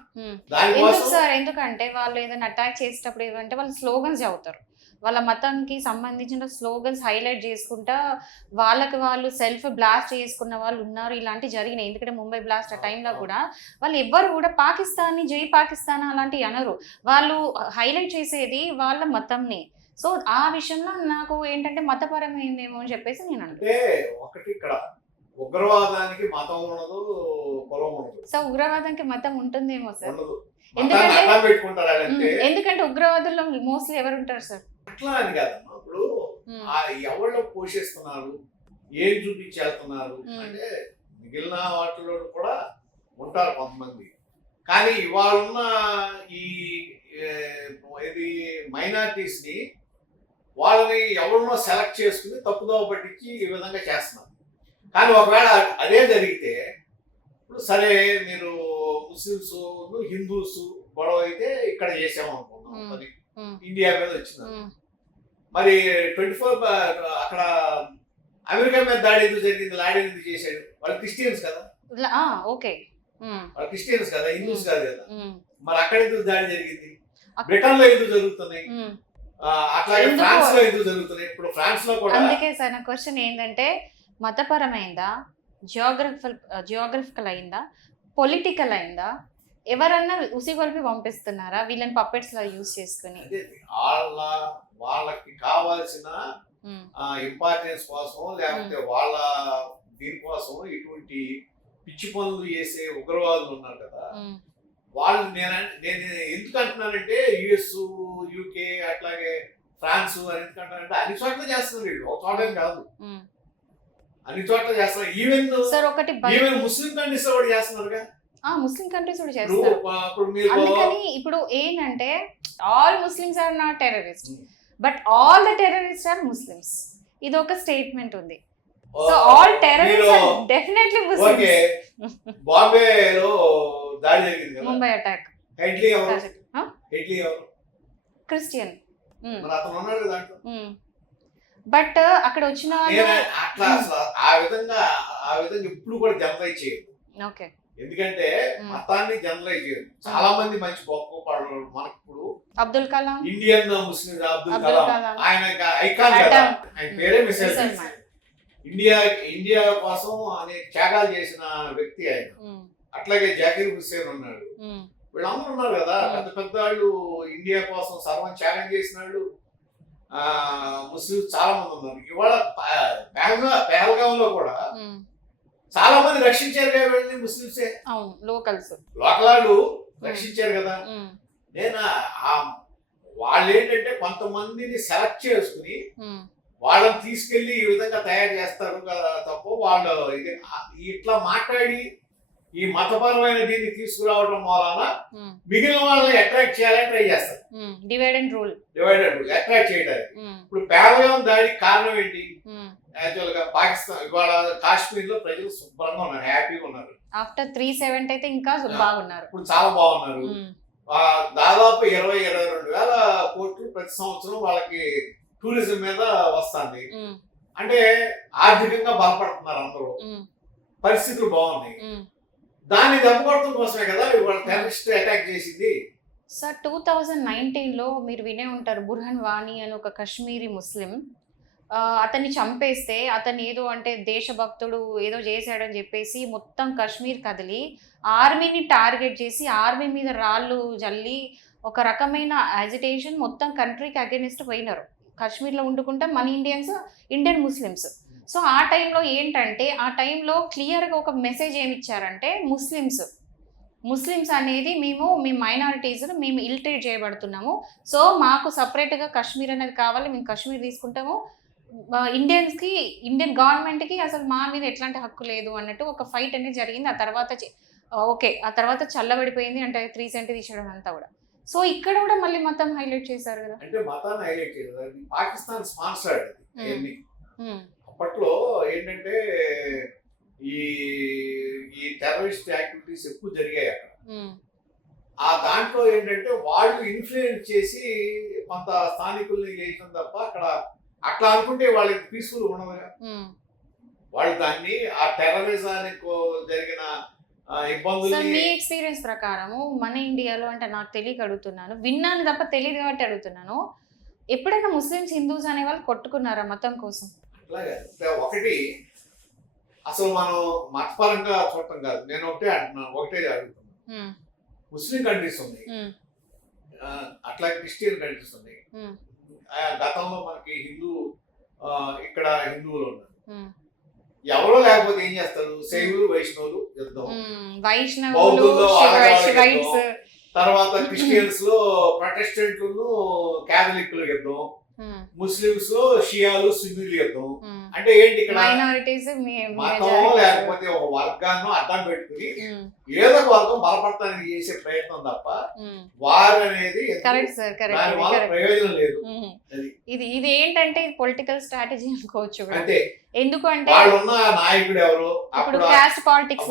సార్ ఎందుకంటే వాళ్ళు ఏదైనా అటాక్ చేసేటప్పుడు ఏమంటే వాళ్ళు స్లోగన్స్ చదువుతారు, వాళ్ళ మతానికి సంబంధించిన స్లోగన్స్ హైలైట్ చేసుకుంటా వాళ్ళు సెల్ఫ్ బ్లాస్ట్ చేసుకున్న వాళ్ళు ఉన్నారు. ఇలాంటివి జరిగినాయి. ఎందుకంటే ముంబై బ్లాస్ట్ ఆ టైంలో కూడా వాళ్ళు ఎవ్వరు కూడా పాకిస్తాన్ని జై పాకిస్తాన్ అలాంటివి అనరు, వాళ్ళు హైలైట్ చేసేది వాళ్ళ మతంని. సో ఆ విషయంలో నాకు ఏంటంటే మతపరమైందేమో అని చెప్పేసి నేను అంటే ఒకటి ఇక్కడ ఉగ్రవాదానికి మతం ఉండదు, కులం ఉండదు. సో ఉగ్రవాదానికి మతం ఉంటుందేమో సార్, ఎందుకంటే ఉగ్రవాదుల్లో మోస్ట్లీ ఎవరు ఉంటారు సార్? అట్లా అని కాదమ్మా. ఇప్పుడు ఎవరు పోషిస్తున్నారు, ఏం చూపించి వెళ్తున్నారు అంటే మిగిలిన వాటిలో కూడా ఉంటారు కొంతమంది. కానీ ఇవాళ ఉన్న ఇది మైనారిటీస్ ని వాళ్ళని ఎవరినో సెలెక్ట్ చేసుకుని తప్పుదోవ పట్టించి ఈ విధంగా చేస్తున్నారు. కానీ ఒకవేళ అదే జరిగితే ఇప్పుడు సరే మీరు ముస్లిమ్స్ హిందూస్ గొడవ అయితే ఇక్కడ చేసాము అనుకున్నాం, మరి ఇండియా మీద వచ్చింది. మరి 24 అక్కడ అమెరికా మీద దాడి ఎందుకు జరిగింది? లాడీ ఎందుకు చేశాడు? వాళ్ళు క్రిస్టియన్స్ కదా, వాళ్ళు క్రిస్టియన్స్ కదా, హిందూస్ కాదు కదా. మరి అక్కడ ఎందుకు దాడి జరిగింది? బ్రిటన్ లో ఎందుకు జరుగుతున్నాయి? అట్లాగే ఫ్రాన్స్ లో ఎందుకు జరుగుతున్నాయి? ఇప్పుడు ఫ్రాన్స్ లో కూడా. అందుకే సార్ నా క్వశ్చన్ ఏంటంటే మతపరమైందా జియోగ్రఫికల్ అయిందా, పొలిటికల్ అయిందా, ఎవరన్నా ఉసిగొల్పి పంపిస్తున్నారా వీళ్ళని పప్పెట్స్ లా యూజ్ చేసుకుని? అంటే వాళ్ళకి కావాల్సిన ఇంపార్టెన్స్ కోసం లేకపోతే వాళ్ళ దీనికోసం ఇటువంటి పిచ్చి పనులు చేసే ఉగ్రవాదులు ఉన్నారు కదా, వాళ్ళు నేను ఎందుకు అంటున్నానంటే యుఎస్, యూకే, అట్లాగే ఫ్రాన్స్ అని ఎందుకంటానంటే అన్ని చోట్ల చేస్తున్నారు వీళ్ళు, ఒక చోట కాదు, అన్ని చోట్ల చేస్తున్నారు. ఈవెన్ ముస్లిం కంట్రీస్ లో కూడా చేస్తున్నారుగా. ముస్లిం కంట్రీస్ కూడా చేస్తున్నారు. అందుకని ఇప్పుడు ఏంటంటే all Muslims are not terrorist, but all the terrorist are Muslims. ఇది ఒక స్టేట్మెంట్ ఉంది. So all terrorist are definitely Muslims. Okay, బాంబేలో దాడి జరిగింది కదా, ముంబై అటాక్. హెడ్లీ ఎవరు? హెడ్లీ ఎవరు? క్రిస్టియన్. మరి అతను ఉన్నాడు దాంట్లో. బట్ అక్కడ వచ్చిన అట్లా అసలు ఆ విధంగా ఎప్పుడు కూడా జనరలైజ్ చేయదు. ఓకే, ఎందుకంటే మతాన్ని జనరలైజ్ చేయదు. చాలా మంది మంచి గొప్ప పడరు. మనకు ఇప్పుడు అబ్దుల్ కలాం, ఇండియన్ ముస్లిం అబ్దుల్ కలాం, ఆయన ఐకాన్ కదా, ఆయన పేరే మిసైల్. ఇండియా కోసం అనేక త్యాగాలు చేసిన వ్యక్తి ఆయన. అట్లాగే జాకిర్ హుస్సేన్ ఉన్నాడు, వీళ్ళందరూ ఉన్నారు కదా, పెద్ద పెద్ద వాళ్ళు ఇండియా కోసం సర్వం త్యాగం చేసిన వాళ్ళు ముస్లిమ్స్ చాలా మంది ఉన్నారు. ఇవాళ పెహల్గాం లో కూడా చాలా మంది రక్షించారు కదా వీళ్ళని, ముస్లిమ్సే, లోకల్ వాళ్ళు రక్షించారు కదా. నేను వాళ్ళు ఏంటంటే కొంతమందిని సెలెక్ట్ చేసుకుని వాళ్ళని తీసుకెళ్లి ఈ విధంగా తయారు చేస్తారు కదా తప్ప వాళ్ళు ఇట్లా మాట్లాడి ఈ మతపరమైన దీన్ని తీసుకురావడం వలన మిగిలిన వాళ్ళని అట్రాక్ట్ చేయాలని ట్రై చేస్తారు. డివైడ్ అండ్ రూల్ అట్రాక్ట్ చేయడానికి. ఇప్పుడు పేదలం దానికి కారణం ఏంటి? యాక్చువల్ గా పాకిస్తాన్ ఇవాళ కాశ్మీర్ లో ప్రజలు శుభ్రంగా ఉన్నారు, హ్యాపీగా ఉన్నారు. ఆఫ్టర్ 370 అయితే ఇంకా బాగున్నారు, ఇప్పుడు చాలా బాగున్నారు. దాదాపు 22,000 కోట్లు ప్రతి సంవత్సరం వాళ్ళకి టూరిజం మీద వస్తుంది. అంటే ఆర్థికంగా బలపడుతున్నారు అందరూ, పరిస్థితులు బాగున్నాయి. దాన్ని దెబ్బకొట్టడం కోసమే కదా ఇవాళ టెర్రరిస్ట్ అటాక్ చేసింది. సార్ 2019లో మీరు వినే ఉంటారు, బుర్హన్ వానీ అని ఒక కశ్మీరీ ముస్లిం, అతన్ని చంపేస్తే అతను ఏదో అంటే దేశభక్తుడు ఏదో చేశాడని చెప్పేసి మొత్తం కశ్మీర్ కదిలి ఆర్మీని టార్గెట్ చేసి ఆర్మీ మీద రాళ్ళు జల్లి ఒక రకమైన యాజిటేషన్ మొత్తం కంట్రీకి అగెనిస్ట్ పోయినారు. కాశ్మీర్లో వండుకుంటే మన ఇండియన్ ముస్లిమ్స్. సో ఆ టైంలో ఏంటంటే ఆ టైంలో క్లియర్గా ఒక మెసేజ్ ఏమి ఇచ్చారంటే ముస్లిమ్స్ అనేది మీ మైనారిటీస్, మేము ఇల్ట్రేట్ చేయబడుతున్నాము, సో మాకు సపరేట్గా కాశ్మీర్ అనేది కావాలి, మేము కాశ్మీర్ తీసుకుంటాము, ఇండియన్ గవర్నమెంట్కి అసలు మా మీద ఎట్లాంటి హక్కు లేదు అన్నట్టు ఒక ఫైట్ అనేది జరిగింది. ఆ తర్వాత చల్లబడిపోయింది అంటే 370 తీసేయడం అంతా కూడా. సో ఇక్కడ కూడా మళ్ళీ మతం హైలైట్ చేశారు కదా. అంటే మతాన్ని హైలైట్ చేశారు, పాకిస్తాన్ స్పాన్సర్డ్. అప్పట్లో ఏంటంటే ఈ టెర్రరిస్ట్ యాక్టివిటీస్ ఎక్కువ జరిగాయి అక్కడ. ఆ దాంట్లో ఏంటంటే వాళ్ళు ఇన్ఫ్లుయెన్స్ చేసి కొంత స్థానికుల్ని చేయటం తప్ప అక్కడ అట్లా అనుకుంటే వాళ్ళకి పీస్ఫుల్ ఉండదుగా. వాళ్ళు దాన్ని ఆ టెర్రరిజానికి జరిగిన ఇబ్బందులు. మీ ఎక్స్పీరియన్స్ ప్రకారము మన ఇండియాలో, అంటే నాకు తెలియక అడుగుతున్నాను, విన్నాను తప్ప తెలియదు కాబట్టి అడుగుతున్నాను, ఎప్పుడైనా ముస్లిమ్స్ హిందూస్ అనే వాళ్ళు కొట్టుకున్నారా మతం కోసం? అట్లాగే ఒకటి అసలు మనం మతపరంగా చూడటం కాదు, నేను ఒకటే అడుగుతున్నాను. ముస్లిం కంట్రీస్ ఉన్నాయి, అట్లాగే క్రిస్టియన్ కంట్రీస్ ఉన్నాయి. గతంలో మనకి ఇక్కడ హిందువులు ఉన్నారు, ఎవరో లేకపోతే ఏం చేస్తారు, శైవులు వైష్ణవులు యుద్ధం, బౌద్ధుల్లో తర్వాత క్రిస్టియన్స్ లో ప్రొటెస్టెంట్లు క్యాథలిక్లు యుద్ధం, ముస్లిమ్స్ లో షియాలు సున్నీలు యుద్ధం. అంటే ఏంటి ఇక్కడ మతం లేకపోతే ఒక వర్గాన్ని అడ్డం పెట్టుకుని ఏదో ఒక వర్గం బలపడటానికి చేసే ప్రయత్నం తప్ప వారు అనేది ప్రయోజనం లేదు. ఇది ఏంటంటే పొలిటికల్ స్ట్రాటజీ అనుకోవచ్చు. అంటే ఎందుకంటే వాళ్ళు ఉన్న నాయకుడు ఎవరు, అప్పుడు కాస్ట్ పాలిటిక్స్,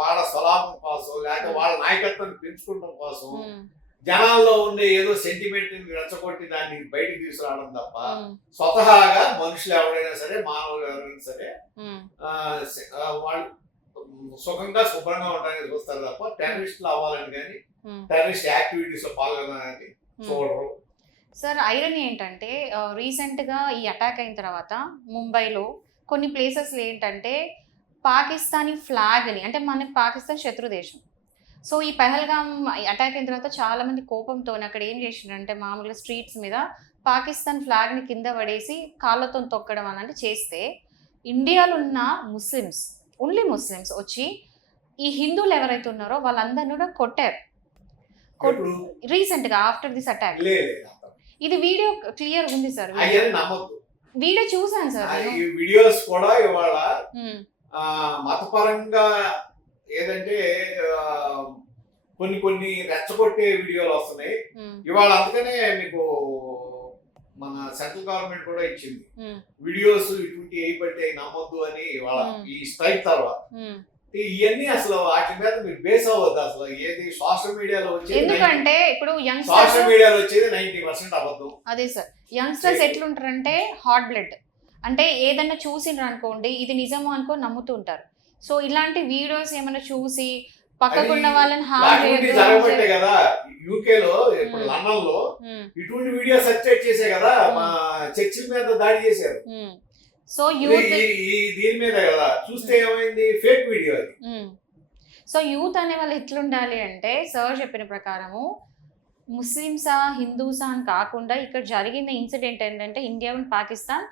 వాళ్ళ స్వలాభం కోసం లేకపోతే వాళ్ళ నాయకత్వాన్ని పెంచుకోవడం కోసం జనాల్లో ఉండే ఏదో సెంటిమెంట్ రెచ్చగొట్టి దాన్ని బయటికి తీసుకురావడం తప్ప స్వతహాగా మనుషులు ఎవరైనా సరే, మానవులు ఎవరైనా సరే వాళ్ళు సుఖంగా శుభ్రంగా ఉండడానికి చూస్తారు తప్ప టెర్రరిస్టులు అవ్వాలని కానీ టెర్రరిస్ట్ యాక్టివిటీస్ లో పాల్గొనడానికి చూడరు. సార్ ఐరన్ ఏంటంటే రీసెంట్గా ఈ అటాక్ అయిన తర్వాత ముంబైలో కొన్ని ప్లేసెస్లో ఏంటంటే పాకిస్తానీ ఫ్లాగ్ని, అంటే మనకి పాకిస్తాన్ శత్రు దేశం. సో ఈ పెహల్గాం అటాక్ అయిన తర్వాత చాలా మంది కోపంతో అక్కడ ఏం చేసిండ్రంటే మామూలుగా స్ట్రీట్స్ మీద పాకిస్తాన్ ఫ్లాగ్ని కింద పడేసి కాళ్ళతో తొక్కడం అలాంటి చేస్తే ఇండియాలో ఉన్న ముస్లిమ్స్, ఓన్లీ ముస్లిమ్స్ వచ్చి ఈ హిందువులు ఎవరైతే ఉన్నారో వాళ్ళందరినీ కూడా కొట్టారు ఇప్పుడు రీసెంట్గా ఆఫ్టర్ దిస్ అటాక్. లేదు ఇది వీడియో క్లియర్ ఉంది సార్, అయ్యని నమ్మద్దు. వీడియో చూసాను సార్ ఈ వీడియోస్ కూడా ఇవాళ మతపరంగా ఏదంటే కొన్ని రెచ్చగొట్టే వీడియోలు వస్తున్నాయి ఇవాళ. అందుకనే మీకు మన సెంట్రల్ గవర్నమెంట్ కూడా ఇచ్చింది వీడియోస్ ఇటువంటి ఏ బట్టి నమ్మొద్దు అని ఇవాళ ఈ స్ట్రైక్ తర్వాత. ఇవన్నీ అసలు వాటి మీద మీరు బేస్ అవ్వద్దు. అసలు ఏది సోషల్ మీడియాలో వచ్చేది, ఎందుకంటే ఇప్పుడు సోషల్ మీడియాలో వచ్చేది 90% అబద్ధం. అదే సార్, యంగ్స్టర్స్ ఎట్లుంటారంటే హాట్ బ్లడ్, అంటే ఏదన్నా చూసిండ్రు అనుకోండి ఇది నిజము అనుకో నమ్ముతూ ఉంటారు. సో ఇలాంటి వీడియోస్ ఏమైనా చూసి పక్కకున్న వాళ్ళని జరగబట్టే కదా యూకేలో ఇప్పుడు లండన్ లో ఇటువంటి వీడియో సర్క్యులేట్ చేసే కదా మా చర్చిల మీద దాడి చేశారు. సో యూత్ దీని మీద కదా చూస్తే ఏమైంది, ఫేక్ వీడియో అది. సో యూత్ అనే వాళ్ళు ఎట్లుండాలి అంటే సార్ చెప్పిన ప్రకారము ముస్లిమ్సా హిందూసా అని కాకుండా ఇక్కడ జరిగిన ఇన్సిడెంట్ ఏంటంటే ఇండియా అండ్ పాకిస్తాన్.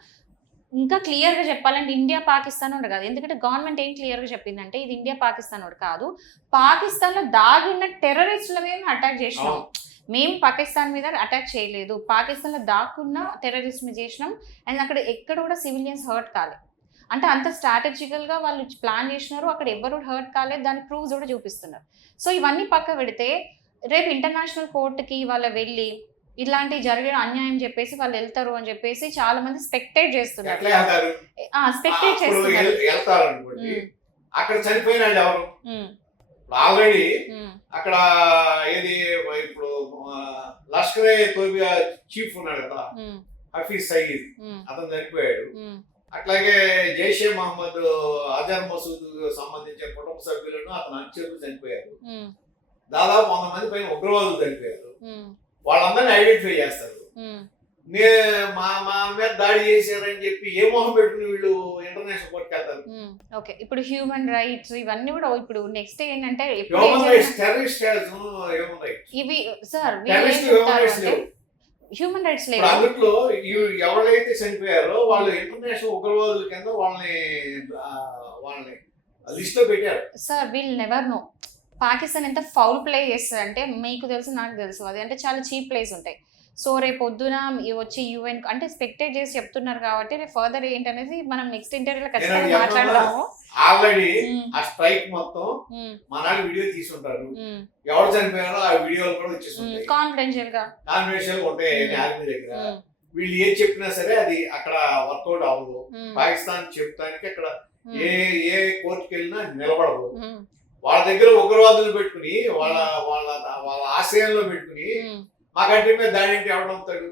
ఇంకా క్లియర్గా చెప్పాలంటే ఇండియా పాకిస్తాన్ ఉండదు కాదు, ఎందుకంటే గవర్నమెంట్ ఏం క్లియర్గా చెప్పిందంటే ఇది ఇండియా పాకిస్తాన్ ఒకటి కాదు, పాకిస్తాన్లో దాగి ఉన్న టెర్రరిస్టుల మీద అటాక్ చేసినాం, మేము పాకిస్తాన్ మీద అటాక్ చేయలేదు, పాకిస్తాన్లో దాక్కున్న టెర్రరిస్ట్ మీద చేసినాం. అండ్ అక్కడ ఎక్కడ కూడా సివిలియన్స్ హర్ట్ కాలేదు, అంటే అంత స్ట్రాటజికల్గా వాళ్ళు ప్లాన్ చేసినారు, అక్కడ ఎవరు హర్ట్ కాలేదు, దాని ప్రూఫ్స్ కూడా చూపిస్తున్నారు. సో ఇవన్నీ పక్క పెడితే రేపు ఇంటర్నేషనల్ కోర్టుకి వాళ్ళు వెళ్ళి ఇలాంటి జరిగిన అన్యాయం చెప్పేసి వాళ్ళు వెళ్తారు అని చెప్పేసి చాలా మంది స్పెక్టేట్ చేస్తున్నారు. స్పెక్టేట్ చేస్తున్నారు. అక్కడ చనిపోయిన ఎవరు ఆల్రెడీ అక్కడ ఏది ఇప్పుడు లష్కరే తోబియా చీఫ్ ఉన్నాడు కదా హఫీజ్ సయీద్, అతను చనిపోయాడు. అట్లాగే జైషే మహమ్మద్ అజర్ మసూద్ సంబంధించిన కుటుంబ సభ్యులను అతను అనుచరులు చనిపోయారు. దాదాపు 100 మంది పైన ఉగ్రవాదులు చనిపోయారు. వాళ్ళందరినీ ఐడెంటిఫై చేస్తారు. మా మీద దాడి చేశారని చెప్పి ఏ మొహం పెట్టుకుని వీళ్ళు ఇంటర్నేషనల్ కోర్టుకి వెళ్తారు. ఓకే, ఇప్పుడు హ్యూమన్ రైట్స్ ఇవన్నీ కూడా ఇప్పుడు నెక్స్ట్ ఏంటంటే human rights terrorist human rights ఇవి సార్ హ్యూమన్ రైట్స్ లేదు. అందులో ఎవరైతే చనిపోయారో వాళ్ళు ఇంటర్నేషనల్ ఉగ్రవాదుల కింద వాళ్ళని లిస్ట్ లో పెట్టారు. Sir we'll never know Pakistan ఎంత ఫౌల్ ప్లే చేస్తుంది అంటే మీకు తెలుసు నాకు తెలుసు, అది అంటే చాలా చీప్ ప్లేస్ ఉంటాయి. సో రేపు పొద్దున వచ్చి యుఎన్ అంటే స్పెక్టేట్ చేసి చెప్తున్నారు కాబట్టి రేపు ఫర్దర్ ఏంటనేది మనం నెక్స్ట్ ఇంటర్వ్యూలో ఖచ్చితంగా మాట్లాడదాము. ఆల్రెడీ ఆ స్ట్రైక్ మొత్తం మన వీడియో తీసుకుంటారు, ఎవరు చనిపోయారో ఆ వీడియోలు కూడా వచ్చేసి కాన్ఫిడెన్షియల్ గా ఉంటాయి ఆర్మీ దగ్గర. వీళ్ళు ఏం చెప్పినా సరే అది అక్కడ వర్కౌట్ అవ్వదు. పాకిస్తాన్ చెప్తానికి అక్కడ ఏ కోర్టుకి వెళ్ళినా నిలబడదు. వాళ్ళ దగ్గర ఉగ్రవాదులు పెట్టుకుని వాళ్ళ వాళ్ళ వాళ్ళ ఆశ్రయంలో పెట్టుకుని మా కంట్రీ మీద దాడి అంటే ఎవడవుతాడు,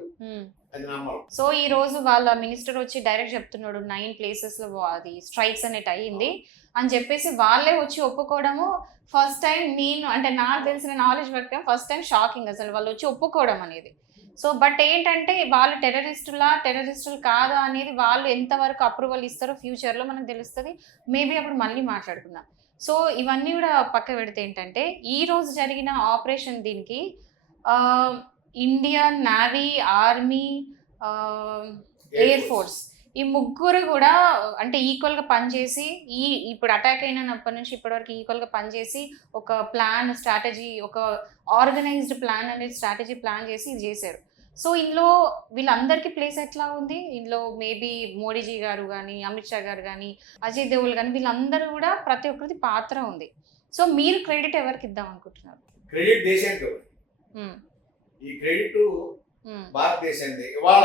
అది నమ్మరు. సో ఈ రోజు వాళ్ళ మినిస్టర్ వచ్చి డైరెక్ట్ చెప్తున్నాడు 9 places లో అది స్ట్రైక్స్ అనేటి అయ్యింది అని చెప్పేసి వాళ్ళే వచ్చి ఒప్పుకోవడము ఫస్ట్ టైం. నేను అంటే నాకు తెలిసిన నాలెడ్జ్ ప్రకారం ఫస్ట్ టైం షాకింగ్ అసలు వాళ్ళు వచ్చి ఒప్పుకోవడం అనేది. సో బట్ ఏంటంటే వాళ్ళు టెర్రరిస్టులు కాదా అనేది వాళ్ళు ఎంతవరకు అప్రూవల్ ఇస్తారో ఫ్యూచర్లో మనకు తెలుస్తుంది. మేబీ అప్పుడు మళ్ళీ మాట్లాడుకుందాం. సో ఇవన్నీ కూడా పక్క పెడితే ఏంటంటే ఈ రోజు జరిగిన ఆపరేషన్ దీనికి Indian navy, army, air force ఈ ముగ్గురు కూడా అంటే ఈక్వల్గా పనిచేసి ఇప్పుడు అటాక్ అయినప్పటి నుంచి ఇప్పటివరకు ఈక్వల్గా పనిచేసి ఒక ప్లాన్ స్ట్రాటజీ, ఒక ఆర్గనైజ్డ్ ప్లాన్ అనేది స్ట్రాటజీ ప్లాన్ చేసి ఇది చేశారు. సో ఇందులో వీళ్ళందరికీ ప్లేస్ ఎట్లా ఉంది, ఇందులో మేబీ మోడీజీ గారు కానీ, అమిత్ షా గారు కానీ, అజయ్ దేవల్ కానీ వీళ్ళందరూ కూడా ప్రతి ఒక్కరిది పాత్ర ఉంది. సో మీరు క్రెడిట్ ఎవరికి ఇద్దాం అనుకుంటున్నారు? క్రెడిట్ దేశానికి. ఈ క్రెడిట్ భారతదేశానికి. ఇవాళ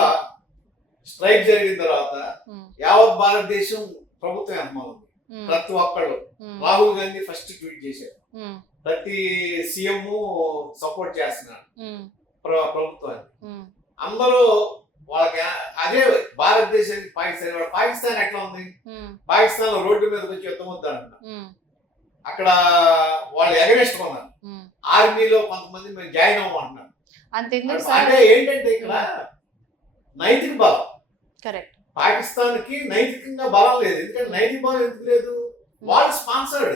స్ట్రైక్ జరిగిన తర్వాత యావత్ భారతదేశం ప్రభుత్వం అర్థమవుతుంది. ప్రతి ఒక్కళ్ళు రాహుల్ గాంధీ ఫస్ట్ ట్వీట్ చేశారు, ప్రతి సీఎం సపోర్ట్ చేస్తున్నారు ప్రభుత్వాన్ని. అందరూ వాళ్ళకి అదే భారతదేశానికి పాకిస్తాన్ ఎట్లా ఉంది, పాకిస్తాన్ లో రోడ్డు మీద వచ్చి యుద్ధం వద్దంటున్నారు. అక్కడ వాళ్ళు ఎగరెస్ట్ కొన్నారు, ఆర్మీలో కొంతమంది మేము జాయిన్ అవ్వమంటున్నారు. అంటే ఏంటంటే ఇక్కడ నైతిక బలం, కరెక్ట్, పాకిస్తాన్ కి నైతికంగా బలం లేదు. ఎందుకంటే నైతిక బలం ఎందుకు లేదు, వాళ్ళు స్పాన్సర్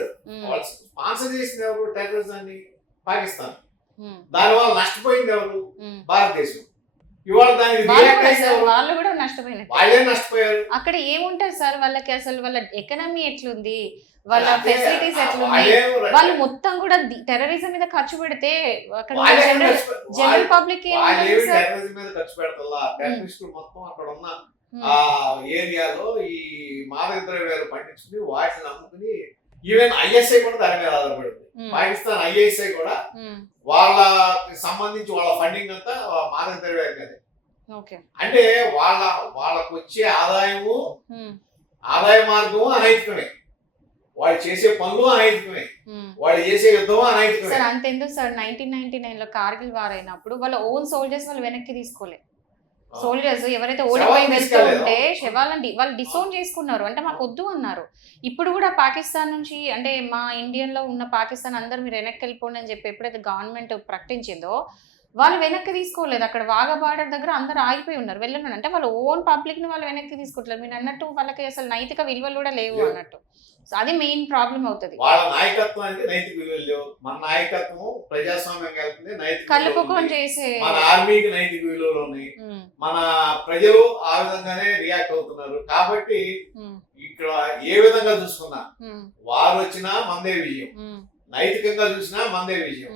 చేసింది ఎవరు టెర్రరిజాన్ని? పాకిస్తాన్. దానివల్ల నష్టపోయింది ఎవరు? భారతదేశం. ఇవాళ దానికి వాళ్ళు కూడా నష్టపోయినారు. వాళ్ళే నష్టపోయారు. అక్కడ ఏముంటారు సార్ వాళ్ళకి, అసలు వాళ్ళ ఎకనామీ ఎట్లుంది, వాళ్ళ ఫెసిలిటీస్ ఎట్లున్నాయి, వాళ్ళు మొత్తం కూడా టెర్రరిజం మీద ఖర్చు పెడితే అక్కడ జనరల్ పబ్లిక్ టెర్రరిజం మీద ఖర్చు పెడతా. టెర్రరిస్టులు మొత్తం అక్కడ ఉన్న ఆ ఏరియాలో ఈ మాదక ద్రవ్యాలు పండించుకుని వాటిని అమ్ముకుని, ఈవెన్ ఐఎస్ఐ కూడా దాని మీద ఆధారపడింది. పాకిస్తాన్ ఐఎస్ఐ కూడా వాళ్ళకి సంబంధించి వాళ్ళ ఫండింగ్ అంతా మాదక ద్రవ్యాలు కదా. అంటే వాళ్ళకు వచ్చే ఆదాయ మార్గము అనైతికమే, వాళ్ళు చేసే పనులు అనైతికమే, వాళ్ళు చేసే యుద్ధం అనైతికమే. సార్ అంతెందుకు సార్, 1999 లో కార్గిల్ వార్ అయినప్పుడు వాళ్ళ ఓన్ సోల్జర్స్ వాళ్ళు వెనక్కి తీసుకోలేదు. సోల్జర్స్ ఎవరైతే ఓడిపోయి వెళ్తూ ఉంటే శవాలని వాళ్ళు డిసోన్ చేసుకున్నారు, అంటే మాకు వద్దు అన్నారు. ఇప్పుడు కూడా పాకిస్తాన్ నుంచి, అంటే మా ఇండియన్లో ఉన్న పాకిస్తాన్ అందరూ మీరు వెనక్కి వెళ్ళిపోండి అని చెప్పి ఎప్పుడైతే గవర్నమెంట్ ప్రకటించిందో వాళ్ళు వెనక్కి తీసుకోలేదు. అక్కడ వాఘా బార్డర్ దగ్గర అందరూ ఆగిపోయి ఉన్నారు, వెళ్ళను. అంటే వాళ్ళ ఓన్ పబ్లిక్ ని వాళ్ళు వెనక్కి తీసుకోవట్లేదు. మీరు అన్నట్టు వాళ్ళకి అసలు నైతిక విలువలు కూడా లేవు అన్నట్టు. అది మెయిన్ ప్రాబ్లం అవుతుంది. వాళ్ళ నాయకత్వానికి నైతిక విలువలు లేవు. మన నాయకత్వం ప్రజాస్వామ్యంగా వెళ్తుంది, నైతిక కలుపుకొని చేసే మన ఆర్మీకి నైతిక విలువలు ఉన్నాయి. మన ప్రజలు ఆ విధంగానే రియాక్ట్ అవుతున్నారు. కాబట్టి ఇక్కడ ఏ విధంగా చూసుకున్నా వారు వచ్చినా మనదే విజయం, నైతికంగా చూసినా మనదే విజయం,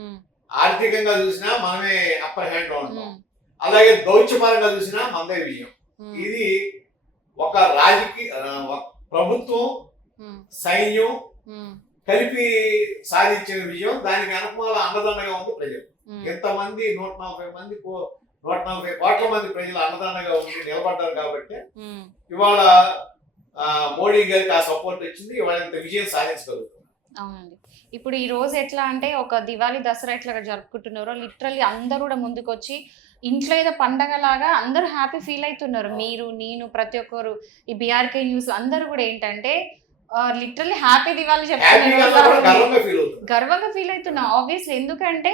ఆర్థికంగా చూసినా మనమే అప్పర్ హ్యాండ్ లో ఉంటాం, అలాగే దౌత్యపరంగా చూసినా మనదే విజయం. ఇది ఒక ప్రభుత్వం సైన్యం కలిపి సాధించిన విజయం. దానికి అనుకూల అండదండగా ఉంది ప్రజలు. ఎంతమంది 140 కోట్ల మంది ప్రజలు అండదండగా ఉండి నిలబడ్డారు కాబట్టి ఇవాళ మోడీ గారికి ఆ సపోర్ట్ వచ్చింది. ఇవాళ ఇంత విజయం సాధించగలుగుతుంది. అవునండి. ఇప్పుడు ఈ రోజు ఎట్లా అంటే ఒక దివాళీ దసరా ఎట్లా జరుపుకుంటున్నారో లిటరల్లీ అందరూ కూడా ముందుకొచ్చి ఇంట్లో ఏదో పండగ లాగా అందరూ హ్యాపీ ఫీల్ అవుతున్నారు. మీరు, నేను, ప్రతి ఒక్కరు ఈ బీఆర్కే న్యూస్ అందరూ కూడా ఏంటంటే లిటరల్లీ హ్యాపీ దివాళీ చెప్తున్నారు, గర్వంగా ఫీల్ అవుతున్నాం. ఆబ్వియస్లీ ఎందుకంటే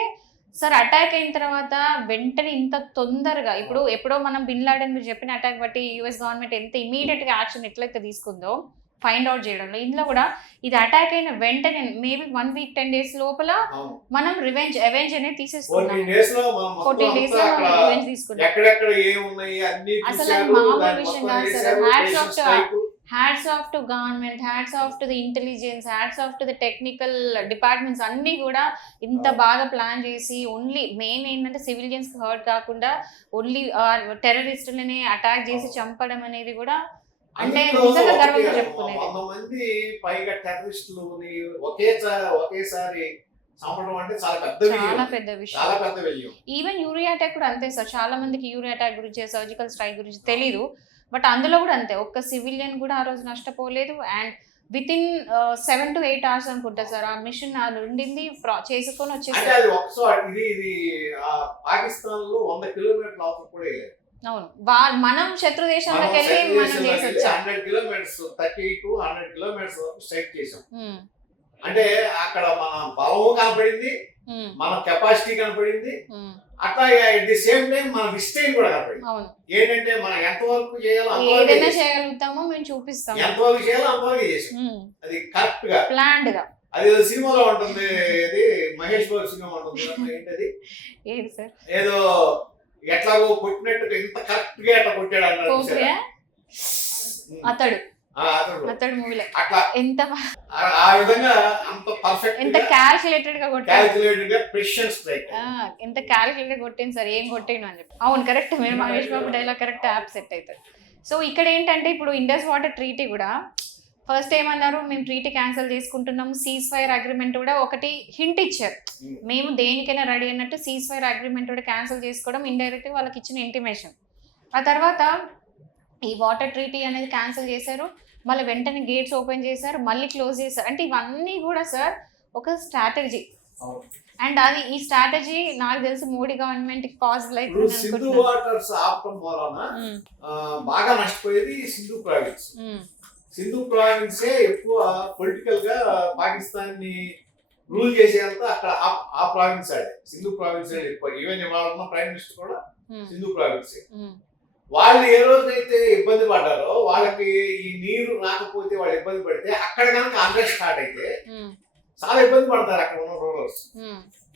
సార్ అటాక్ అయిన తర్వాత వెంటనే ఇంత తొందరగా, ఇప్పుడు ఎప్పుడో మనం బిన్ లాడెన్ మీరు చెప్పిన అటాక్ బట్టి యూఎస్ గవర్నమెంట్ ఎంత ఇమీడియట్ గా యాక్షన్ ఎట్లయితే తీసుకుందో ఫైండ్ అవుట్ చేయడంలో, ఇందులో కూడా ఇది అటాక్ అయిన వెంటనే మేబీ 1 week 10 days లోపల మనం అవెంజ్ అనేది తీసేసుకున్నాం. 14 days లో రివెంజ్ తీసుకున్నాం. అసలు మామూలు విషయం కాదు sir. Hats off to government, hats off to the intelligence, hats off to the technical departments అన్ని కూడా ఇంత బాగా ప్లాన్ చేసి ఓన్లీ మెయిన్ ఏంటంటే సివిలియన్స్ కి హర్ట్ కాకుండా ఓన్లీ టెర్రరిస్టులని అటాక్ చేసి చంపడం అనేది కూడా అంటే నిజంగా గర్వంగా చెప్పుకునేది. 100 మంది పైగా టెర్రరిస్టులని ఒకేసారి చంపడం అంటే చాలా పెద్ద విషయం. ఈవెన్ యూరియా అటాక్ కూడా అంతే సార్. చాలా మందికి యూరియా అటాక్ గురించి, సర్జికల్ స్ట్రైక్ గురించి తెలీదు. బట్ అందులో కూడా అంతే, ఒక్క సివిలియన్ కూడా ఆ రోజు నష్టపోలేదు. And with in 7 to 8 hours అనుకుంటా సార్ ఆ మిషన్ ఉండింది, చేసుకొని వచ్చేసారు. పాకిస్తాన్ లో 100 కిలోమీటర్ల అవతల కూడా లేదు. అవును, మనం శత్రు దేశంలోకి వెళ్ళి మనం చేసొచ్చు. 100 kilometers 30 to 100 kilometers స్ట్రైక్ చేసాం. అంటే అక్కడ మన బలము కనపడింది, మన కెపాసిటీ కనపడింది, అట్లా అట్ ది సేమ్ టైం మన విస్టైల్ కూడా కనపడింది. ఏంటంటే మనం ఎంతవరకు ఏదైనా చేయగలుగుతామో మేము చూపిస్తాం, ఎంతవరకు చేయాలో అంతవరకు చేసాం. అది కరెక్ట్ గా ప్లాన్డ్ గా. అది సినిమాలో ఉంటుంది, అది మహేష్ బాబు సినిమా ఉంటుంది. ఏంటది ఏది సార్, ఏదో ఎట్లాగో కొట్టినట్టుగా ఇంత కరెక్ట్ గా ఎట్లా కొట్టాడు అన్నాడు అతడు మూవీలో. అట్లా ఎంత ఆ విధంగా అంత పర్ఫెక్ట్, ఎంత క్యాల్కులేటెడ్ గా ప్రెసిషన్ స్ట్రైక్, ఎంత క్యాల్కులేటెడ్ కొట్టింది సార్, ఏం కొట్టిండు అని చెప్పి. అవును కరెక్ట్, మీరు Mahesh Babu dialogue correct, app set అవుతుంది. సో ఇక్కడ ఏంటంటే ఇప్పుడు ఇండస్ వాటర్ ట్రీటీ కూడా ఫస్ట్ ఏమన్నారు, మేము ట్రీటీ క్యాన్సిల్ చేసుకుంటున్నాము, సీజ్ ఫైర్ అగ్రిమెంట్ కూడా ఒకటి హింట్ ఇచ్చారు, మేము దేనికైనా రెడీ అన్నట్టు. సీజ్ ఫైర్ అగ్రిమెంట్ కూడా క్యాన్సిల్ చేసుకోవడం ఇండైరెక్ట్గా వాళ్ళకి ఇచ్చిన ఇంటిమేషన్. ఆ తర్వాత ఈ వాటర్ ట్రీటీ అనేది క్యాన్సిల్ చేశారు, మళ్ళీ వెంటనే గేట్స్ ఓపెన్ చేశారు, మళ్ళీ క్లోజ్ చేశారు. అంటే ఇవన్నీ కూడా సార్ ఒక స్ట్రాటజీ. అండ్ అది ఈ స్ట్రాటజీ నాకు తెలిసి మోడీ గవర్నమెంట్ కి పాసిబుల్ అయితే సింధు వాటర్స్ ఆపడం వలన బాగా నష్టపోయేది సింధు ప్రావిన్స్. సింధు ప్రావిన్సే ఎక్కువ పొలిటికల్ గా పాకిస్తాన్ ని రూల్ చేసేంత అక్కడ ఆ ప్రావిన్స్ ఆడే, సింధు ప్రావిన్స్ ఎక్కువ. ఈవెన్ ఇవాళ ప్రైమ్ మినిస్టర్ కూడా సింధు ప్రావిన్సే. వాళ్ళు ఏ రోజైతే ఇబ్బంది పడ్డారో వాళ్ళకి ఈ నీరు రాకపోతే వాళ్ళు ఇబ్బంది పడితే అక్కడ కనుక అన్రెస్ట్ స్టార్ట్ అయితే చాలా ఇబ్బంది పడతారు అక్కడ ఉన్న రూరల్స్.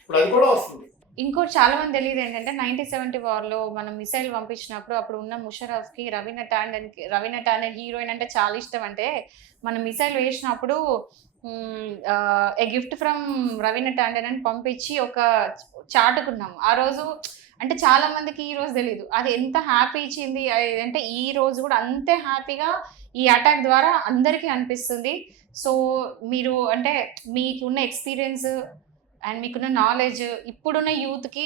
ఇప్పుడు అది కూడా వస్తుంది. ఇంకోటి చాలా మంది తెలియదు ఏంటంటే 1970 వార్లో మనం మిసైల్ పంపించినప్పుడు అప్పుడు ఉన్న ముషరఫ్కి రవీనా టాండన్ హీరోయిన్ అంటే చాలా ఇష్టం. అంటే మనం మిసైల్ వేసినప్పుడు ఏ గిఫ్ట్ ఫ్రమ్ రవీనా టాండన్ అని పంపించి ఒక చాటుకున్నాము ఆ రోజు. అంటే చాలా మందికి ఈ రోజు తెలియదు అది ఎంత హ్యాపీ ఇచ్చింది అంటే ఈ రోజు కూడా అంతే హ్యాపీగా ఈ అటాక్ ద్వారా అందరికీ అనిపిస్తుంది. సో మీరు అంటే మీకున్న ఎక్స్పీరియన్స్ అండ్ మీకున్న నాలెడ్జ్ ఇప్పుడున్న యూత్కి